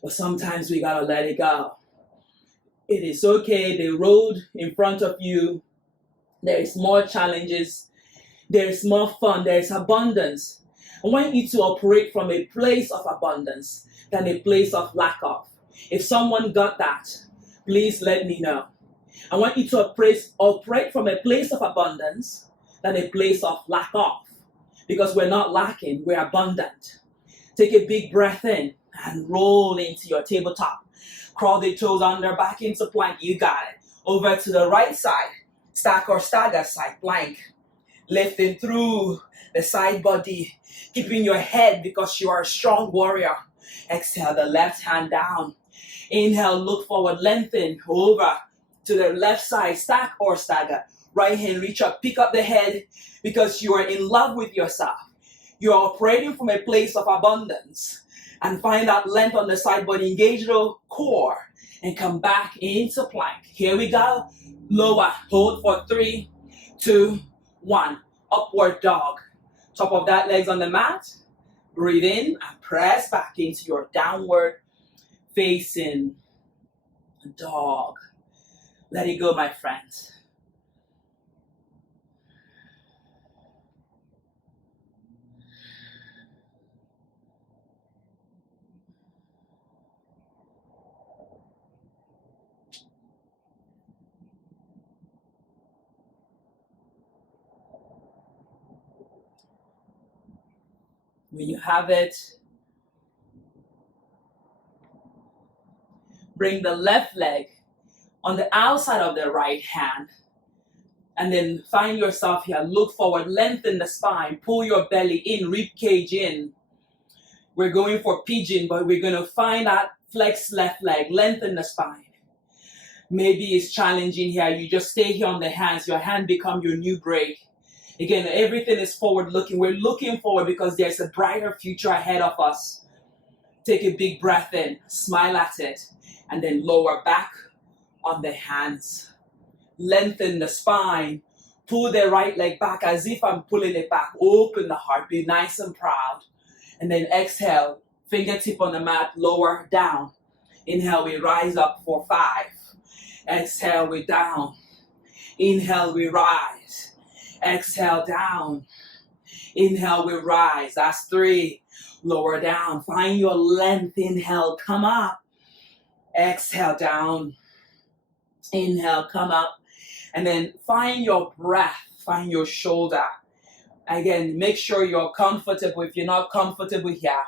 But sometimes we gotta let it go. It is okay. The road in front of you, there is more challenges. There is more fun. There is abundance. I want you to operate from a place of abundance than a place of lack of. If someone got that, please let me know. I want you to operate from a place of abundance than a place of lack of. Because we're not lacking, we're abundant. Take a big breath in and roll into your tabletop. Crawl the toes under, back into plank. You got it. Over to the right side. Stack or stagger side plank. Lifting through the side body. Keeping your head because you are a strong warrior. Exhale the left hand down. Inhale, look forward, lengthen. Over to the left side. Stack or stagger. Right hand, reach up, pick up the head because you are in love with yourself. You're operating from a place of abundance. And find that length on the side body, engage the core, and come back into plank. Here we go. Lower, hold for 3, 2, 1. Upward dog. Top of that, legs on the mat. Breathe in and press back into your downward facing dog. Let it go, my friends. When you have it, bring the left leg on the outside of the right hand. And then find yourself here. Look forward, lengthen the spine, pull your belly in, rib cage in. We're going for pigeon, but we're going to find that flex left leg, lengthen the spine. Maybe it's challenging here. You just stay here on the hands. Your hand become your new break. Again, everything is forward looking. We're looking forward because there's a brighter future ahead of us. Take a big breath in, smile at it, and then lower back on the hands. Lengthen the spine. Pull the right leg back as if I'm pulling it back. Open the heart. Be nice and proud. And then exhale, fingertip on the mat, lower, down. Inhale, we rise up for 5. Exhale, we down. Inhale, we rise. Exhale, down. Inhale, we rise. That's 3. Lower down. Find your length. Inhale, come up. Exhale, down. Inhale, come up. And then find your breath. Find your shoulder. Again, make sure you're comfortable. If you're not comfortable here,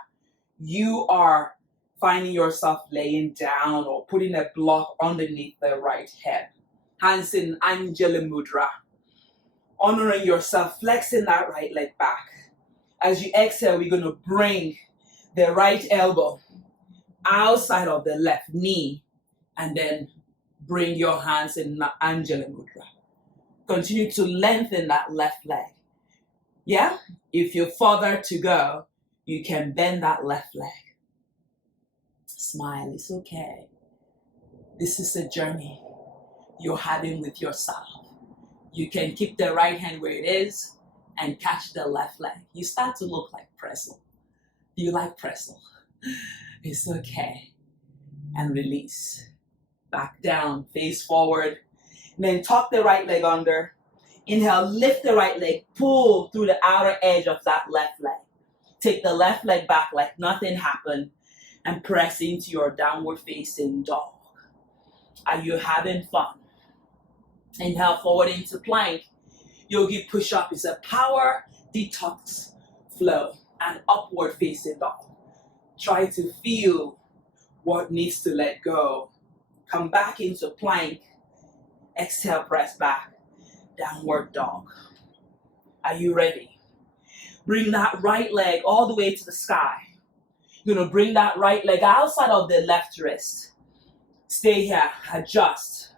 you are finding yourself laying down or putting a block underneath the right head. Hands in Anjali Mudra. Honoring yourself, flexing that right leg back. As you exhale, we're going to bring the right elbow outside of the left knee and then bring your hands in Anjali Mudra. Continue to lengthen that left leg. Yeah? If you're further to go, you can bend that left leg. Smile, it's okay. This is a journey you're having with yourself. You can keep the right hand where it is and catch the left leg. You start to look like pretzel. Do you like pretzel? It's okay. And release. Back down, face forward. And then tuck the right leg under. Inhale, lift the right leg, pull through the outer edge of that left leg. Take the left leg back like nothing happened and press into your downward facing dog. Are you having fun? Inhale, forward into plank. Yogi push-up is a power detox flow and upward facing dog. Try to feel what needs to let go. Come back into plank. Exhale, press back. Downward dog. Are you ready? Bring that right leg all the way to the sky. You're going to bring that right leg outside of the left wrist. Stay here. Adjust.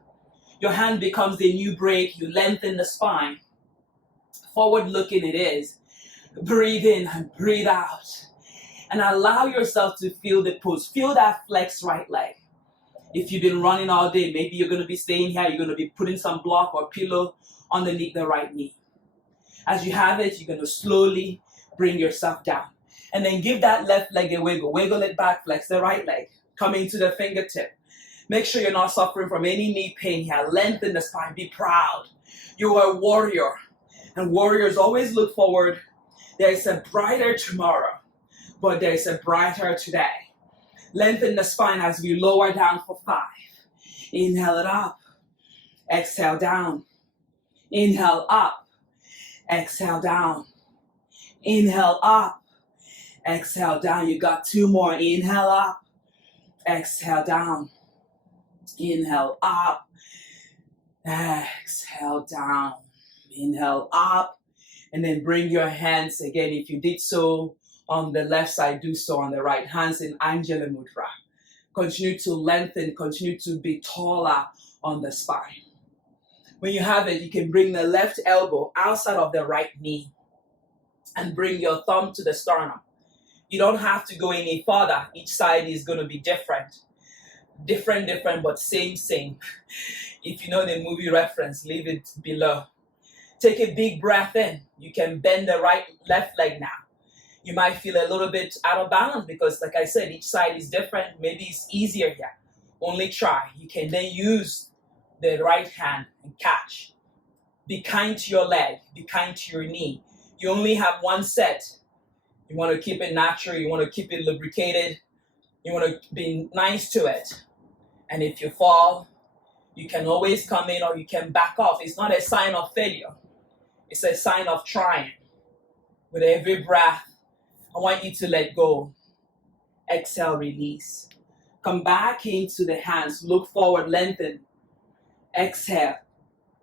Your hand becomes the new break. You lengthen the spine. Forward looking it is. Breathe in and breathe out. And allow yourself to feel the pulse. Feel that flex right leg. If you've been running all day, maybe you're going to be staying here. You're going to be putting some block or pillow underneath the right knee. As you have it, you're going to slowly bring yourself down. And then give that left leg a wiggle. Wiggle it back, flex the right leg. Coming to the fingertip. Make sure you're not suffering from any knee pain here. Lengthen the spine. Be proud. You are a warrior. And warriors always look forward. There is a brighter tomorrow, but there is a brighter today. Lengthen the spine as we lower down for 5. Inhale it up. Exhale down. Inhale up. Exhale down. Inhale up. Exhale down. You got 2 more. Inhale up. Exhale down. Inhale up. Exhale down. Inhale up. And then bring your hands again. If you did so on the left side, do so on the right. Hands in Anjali Mudra. Continue to lengthen. Continue to be taller on the spine. When you have it, you can bring the left elbow outside of the right knee and bring your thumb to the sternum. You don't have to go any further. Each side is going to be different. Different, but same. If you know the movie reference, leave it below. Take a big breath in. You can bend the left leg now. You might feel a little bit out of balance because, like I said, each side is different. Maybe it's easier here. Only try. You can then use the right hand and catch. Be kind to your leg. Be kind to your knee. You only have 1 set. You want to keep it natural. You want to keep it lubricated. You want to be nice to it. And if you fall, you can always come in or you can back off. It's not a sign of failure. It's a sign of trying. With every breath, I want you to let go. Exhale, release. Come back into the hands. Look forward, lengthen. Exhale.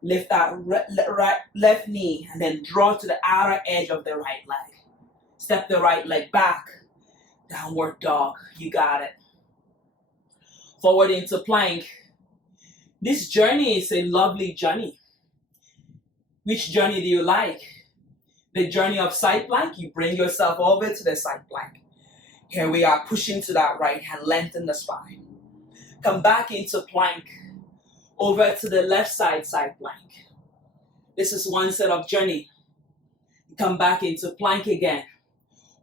Lift that left knee and then draw to the outer edge of the right leg. Step the right leg back. Downward dog. You got it. Forward into plank. This journey is a lovely journey. Which journey do you like? The journey of side plank, you bring yourself over to the side plank. Here we are, pushing to that right hand, lengthen the spine. Come back into plank, over to the left side plank. This is 1 set of journey. Come back into plank again.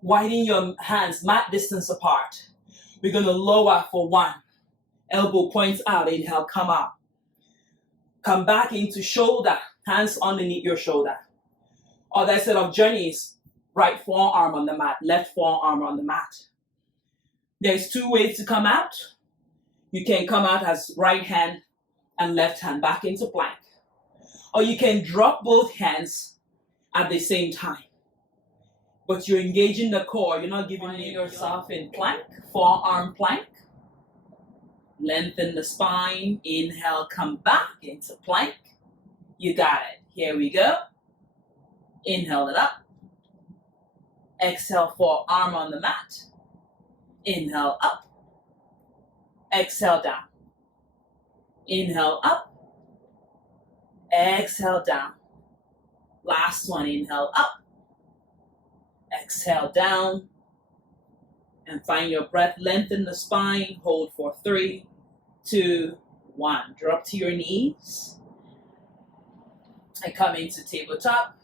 Widen your hands mat distance apart. We're going to lower for 1. Elbow points out. Inhale, come up. Come back into shoulder. Hands underneath your shoulder. Other set of journeys. Right forearm on the mat. Left forearm on the mat. There's 2 ways to come out. You can come out as right hand and left hand back into plank. Or you can drop both hands at the same time. But you're engaging the core. You're not giving yourself in plank. Forearm plank. Lengthen the spine. Inhale, come back into plank. You got it. Here we go. Inhale it up. Exhale, forearm on the mat. Inhale up. Exhale down. Inhale up. Exhale down. Last one. Inhale up. Exhale down. And find your breath. Lengthen the spine. Hold for 3, 2, 1. Drop to your knees. And come into tabletop.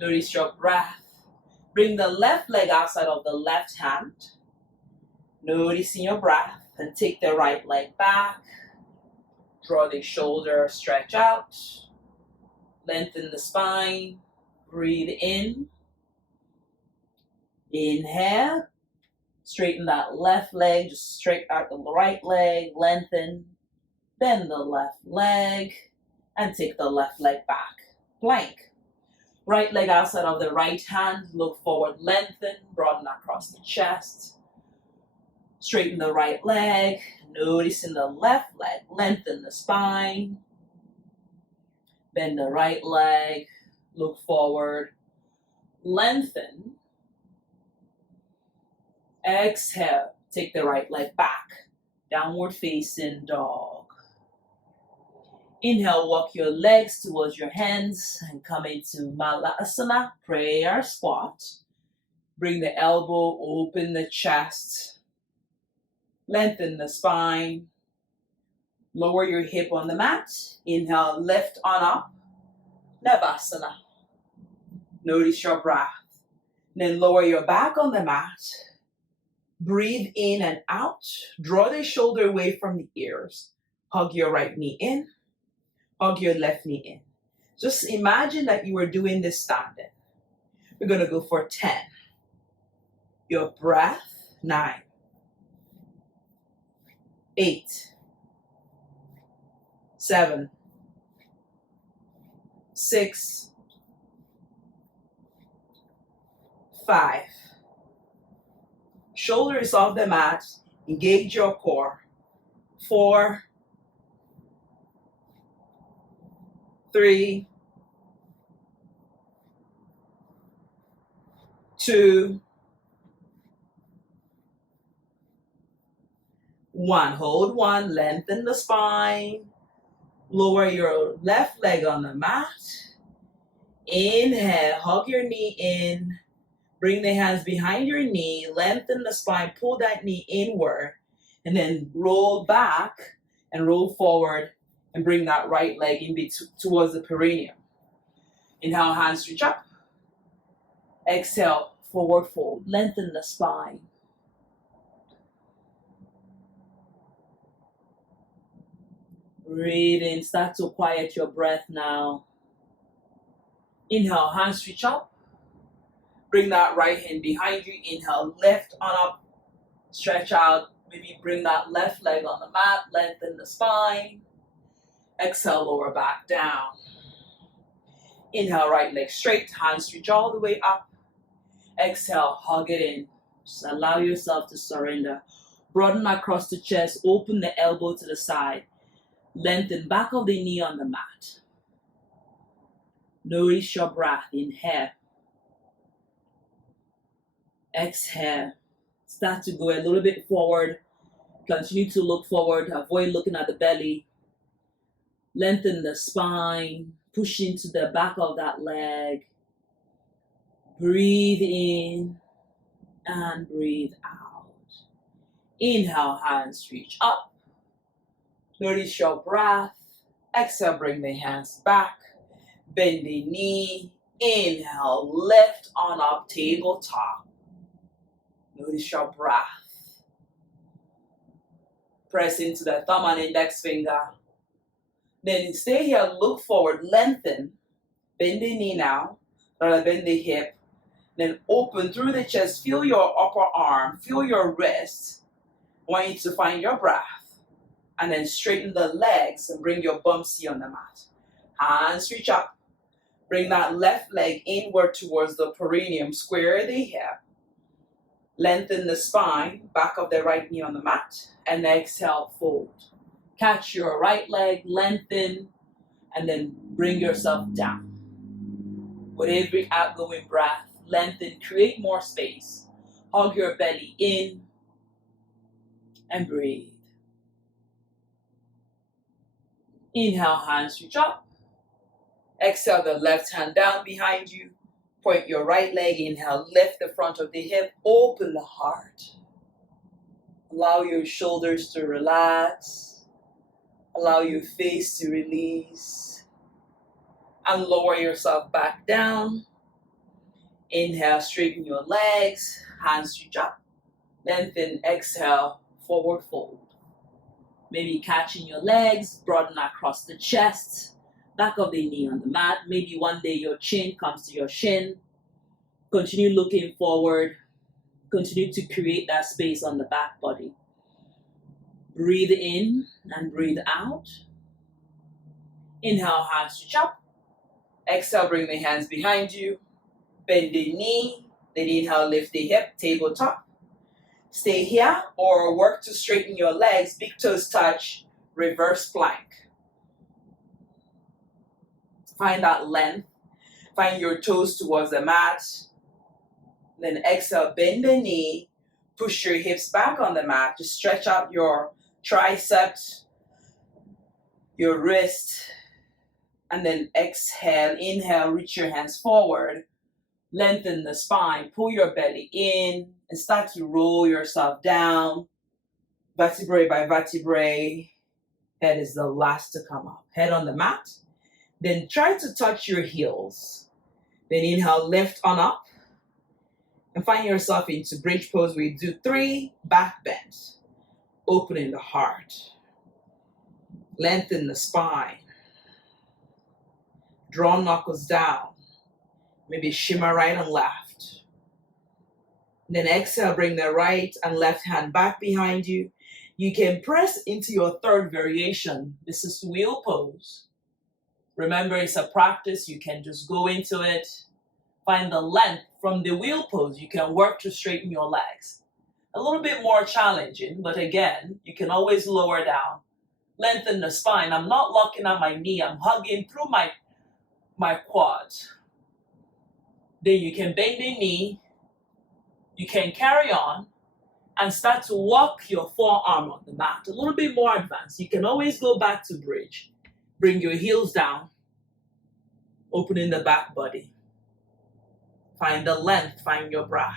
Notice your breath. Bring the left leg outside of the left hand. Noticing your breath. And take the right leg back. Draw the shoulder, stretch out. Lengthen the spine. Breathe in. Inhale. Straighten that left leg. Just straight out the right leg. Lengthen. Bend the left leg. And take the left leg back. Plank. Right leg outside of the right hand. Look forward. Lengthen. Broaden across the chest. Straighten the right leg. Noticing the left leg. Lengthen the spine. Bend the right leg. Look forward. Lengthen. Exhale. Take the right leg back. Downward facing dog. Inhale, walk your legs towards your hands and come into malasana, prayer squat. Bring the elbow, open the chest. Lengthen the spine. Lower your hip on the mat. Inhale, lift on up. Navasana. Notice your breath. Then lower your back on the mat. Breathe in and out. Draw the shoulder away from the ears. Hug your right knee in. Hug your left knee in. Just imagine that you were doing this standing. We're going to go for 10. Your breath. 9. 8. 7. 6. 5. Shoulders off the mat. Engage your core. 4. 3. 2. 1. Hold 1. Lengthen the spine. Lower your left leg on the mat. Inhale. Hug your knee in. Bring the hands behind your knee. Lengthen the spine. Pull that knee inward. And then roll back and roll forward. And bring that right leg in towards the perineum. Inhale, hands reach up. Exhale, forward fold. Lengthen the spine. Breathe in. Start to quiet your breath now. Inhale, hands reach up. Bring that right hand behind you. Inhale, lift on up. Stretch out. Maybe bring that left leg on the mat. Lengthen the spine. Exhale, lower back down. Inhale, right leg straight. Hands reach all the way up. Exhale, hug it in. Just allow yourself to surrender. Broaden across the chest. Open the elbow to the side. Lengthen back of the knee on the mat. Notice your breath. Inhale. Exhale. Start to go a little bit forward. Continue to look forward. Avoid looking at the belly. Lengthen the spine. Push into the back of that leg. Breathe in and breathe out. Inhale, hands reach up. Notice your breath. Exhale, bring the hands back. Bend the knee. Inhale, lift on up, tabletop. Notice your breath. Press into the thumb and index finger. Then stay here, look forward, lengthen. Bend the knee now, bend the hip. Then open through the chest, feel your upper arm, feel your wrist. I want you to find your breath. And then straighten the legs and bring your bum see on the mat. Hands reach up. Bring that left leg inward towards the perineum. Square the hip. Lengthen the spine, back of the right knee on the mat. And exhale, fold. Catch your right leg, lengthen, and then bring yourself down. With every outgoing breath, lengthen, create more space. Hug your belly in and breathe. Inhale, hands reach up. Exhale, the left hand down behind you. Point your right leg. Inhale, lift the front of the hip. Open the heart. Allow your shoulders to relax. Allow your face to release. And lower yourself back down. Inhale, straighten your legs. Hands reach up. Lengthen, exhale, forward fold. Maybe catching your legs, broaden across the chest, back of the knee on the mat. Maybe one day your chin comes to your shin. Continue looking forward. Continue to create that space on the back body. Breathe in and breathe out. Inhale, hands reach up. Exhale, bring the hands behind you. Bend the knee. Then inhale, lift the hip, tabletop. Stay here or work to straighten your legs. Big toes touch, reverse plank. Find that length. Find your toes towards the mat. Then exhale, bend the knee. Push your hips back on the mat. Just stretch out your triceps, your wrist. And then exhale, inhale, reach your hands forward. Lengthen the spine, pull your belly in, and start to roll yourself down. Vertebrae by vertebrae. Head is the last to come up. Head on the mat. Then try to touch your heels. Then inhale, lift on up. And find yourself into bridge pose where you do 3 back bends. Opening the heart. Lengthen the spine. Draw knuckles down. Maybe shimmer right and left. Then exhale, bring the right and left hand back behind you. You can press into your third variation. This is wheel pose. Remember, it's a practice. You can just go into it. Find the length from the wheel pose. You can work to straighten your legs. A little bit more challenging, but again, you can always lower down. Lengthen the spine. I'm not locking at my knee. I'm hugging through my quads. Then you can bend the knee, you can carry on and start to walk your forearm on the mat. A little bit more advanced. You can always go back to bridge. Bring your heels down, opening the back body. Find the length, find your breath.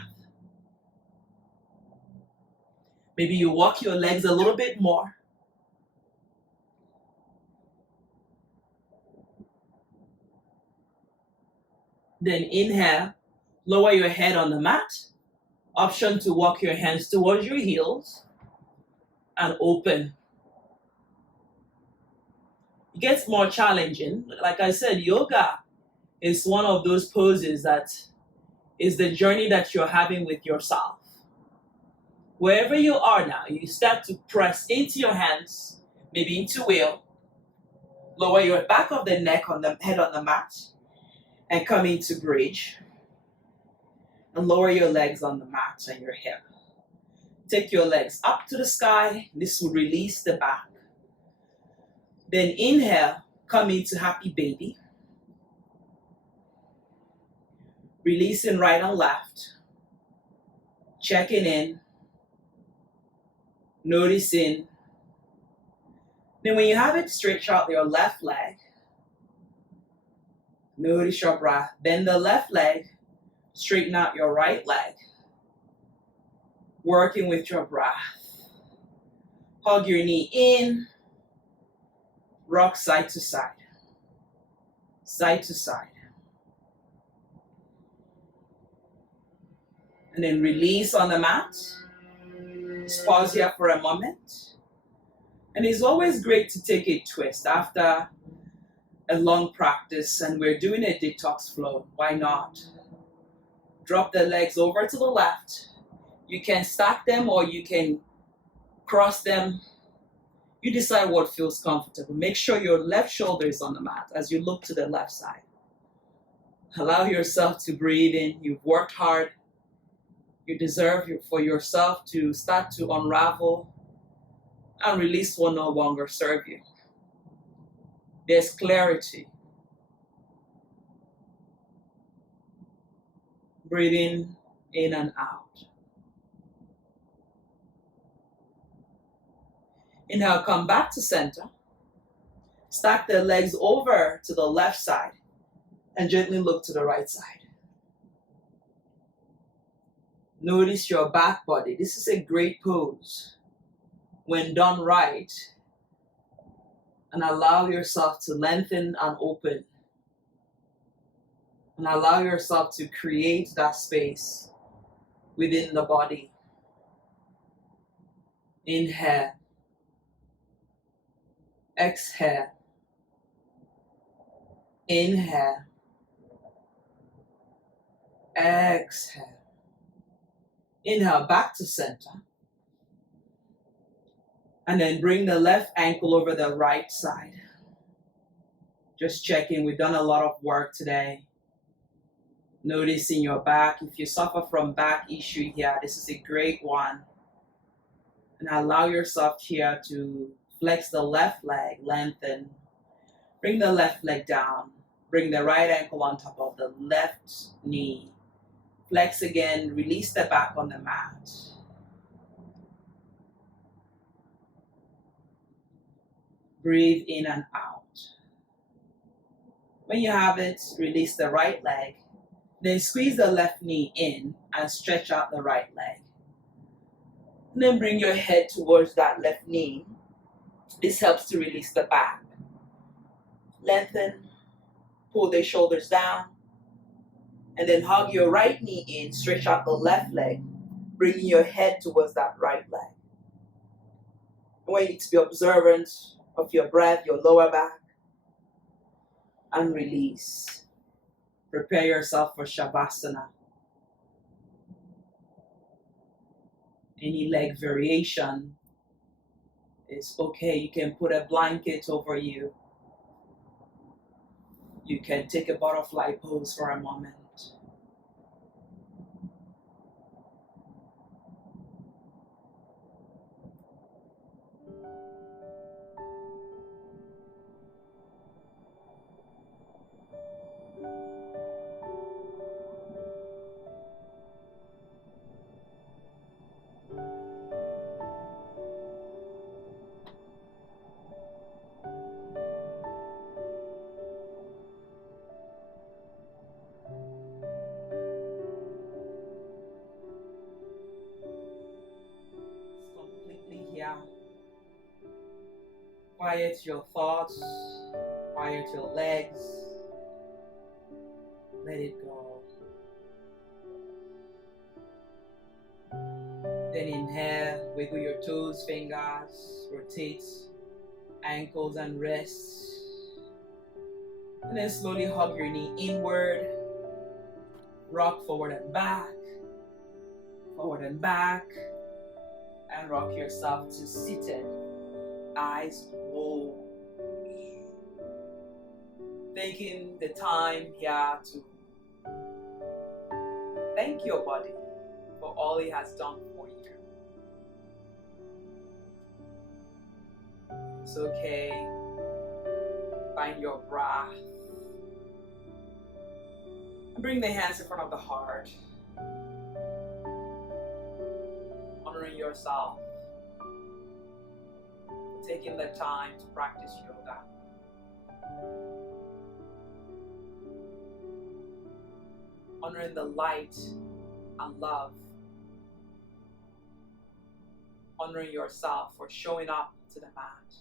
Maybe you walk your legs a little bit more. Then inhale, lower your head on the mat. Option to walk your hands towards your heels and open. It gets more challenging. Like I said, yoga is one of those poses that is the journey that you're having with yourself. Wherever you are now, you start to press into your hands, maybe into wheel. Lower your back of the neck on the head on the mat. And come into bridge. And lower your legs on the mat and your hip. Take your legs up to the sky. This will release the back. Then inhale, come into happy baby. Releasing right and left. Checking in. Noticing. Then when you have it, stretch out your left leg. Notice your breath. Bend the left leg. Straighten out your right leg. Working with your breath. Hug your knee in. Rock side to side. Side to side. And then release on the mat. Just pause here for a moment. And it's always great to take a twist after a long practice and we're doing a detox flow. Why not? Drop the legs over to the left. You can stack them or you can cross them. You decide what feels comfortable. Make sure your left shoulder is on the mat as you look to the left side. Allow yourself to breathe in. You've worked hard. You deserve for yourself to start to unravel and release what no longer serve you. There's clarity. Breathing in and out. Inhale, come back to center. Stack the legs over to the left side and gently look to the right side. Notice your back body. This is a great pose. When done right, and allow yourself to lengthen and open. And allow yourself to create that space within the body. Inhale. Exhale. Inhale. Exhale. Inhale back to center. And then bring the left ankle over the right side. Just checking, we've done a lot of work today. Noticing your back. If you suffer from back issue here, this is a great one. And allow yourself here to flex the left leg, lengthen. Bring the left leg down. Bring the right ankle on top of the left knee. Flex again, release the back on the mat. Breathe in and out. When you have it, release the right leg. Then squeeze the left knee in and stretch out the right leg. And then bring your head towards that left knee. This helps to release the back. Lengthen, pull the shoulders down, and then hug your right knee in, stretch out the left leg, bringing your head towards that right leg. I want you to be observant of your breath, your lower back, and release. Prepare yourself for shavasana. Any leg variation is okay. You can put a blanket over you. You can take a butterfly pose for a moment. Quiet your thoughts, quiet your legs, let it go. Then inhale, wiggle your toes, fingers, rotate ankles and wrists. And then slowly hug your knee inward, rock forward and back, and rock yourself to seated. Eyes closed. Taking the time here to thank your body for all it has done for you. It's okay. Find your breath. And bring the hands in front of the heart. Honoring yourself. Taking the time to practice yoga. Honoring the light and love. Honoring yourself for showing up to the mat.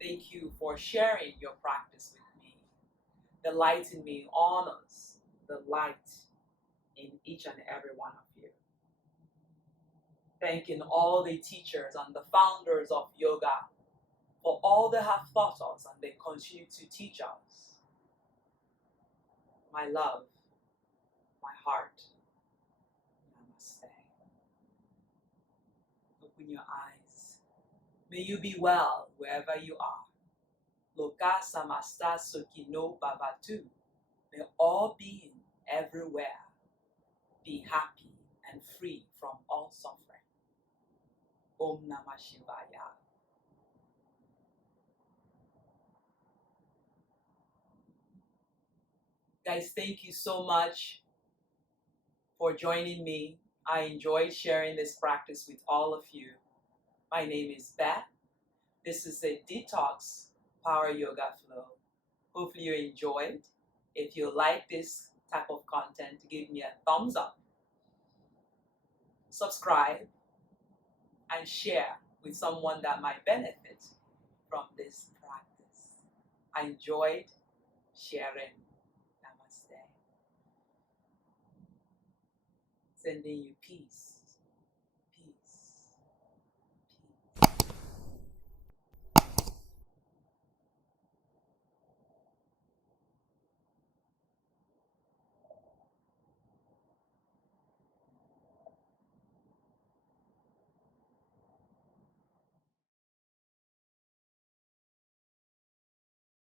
Thank you for sharing your practice with me. The light in me honors the light in each and every one of you. Thanking all the teachers and the founders of yoga for all they have taught us and they continue to teach us. My love, my heart, Namaste. Open your eyes. May you be well wherever you are. Loka samasta sukino bhavatu. May all being everywhere be happy and free from all suffering. Om Namah Shivaya. Guys, thank you so much for joining me. I enjoyed sharing this practice with all of you. My name is Beth. This is a detox power yoga flow. Hopefully you enjoyed. If you like this type of content, give me a thumbs up, subscribe, and share with someone that might benefit from this practice. I enjoyed sharing. Namaste. Sending you peace.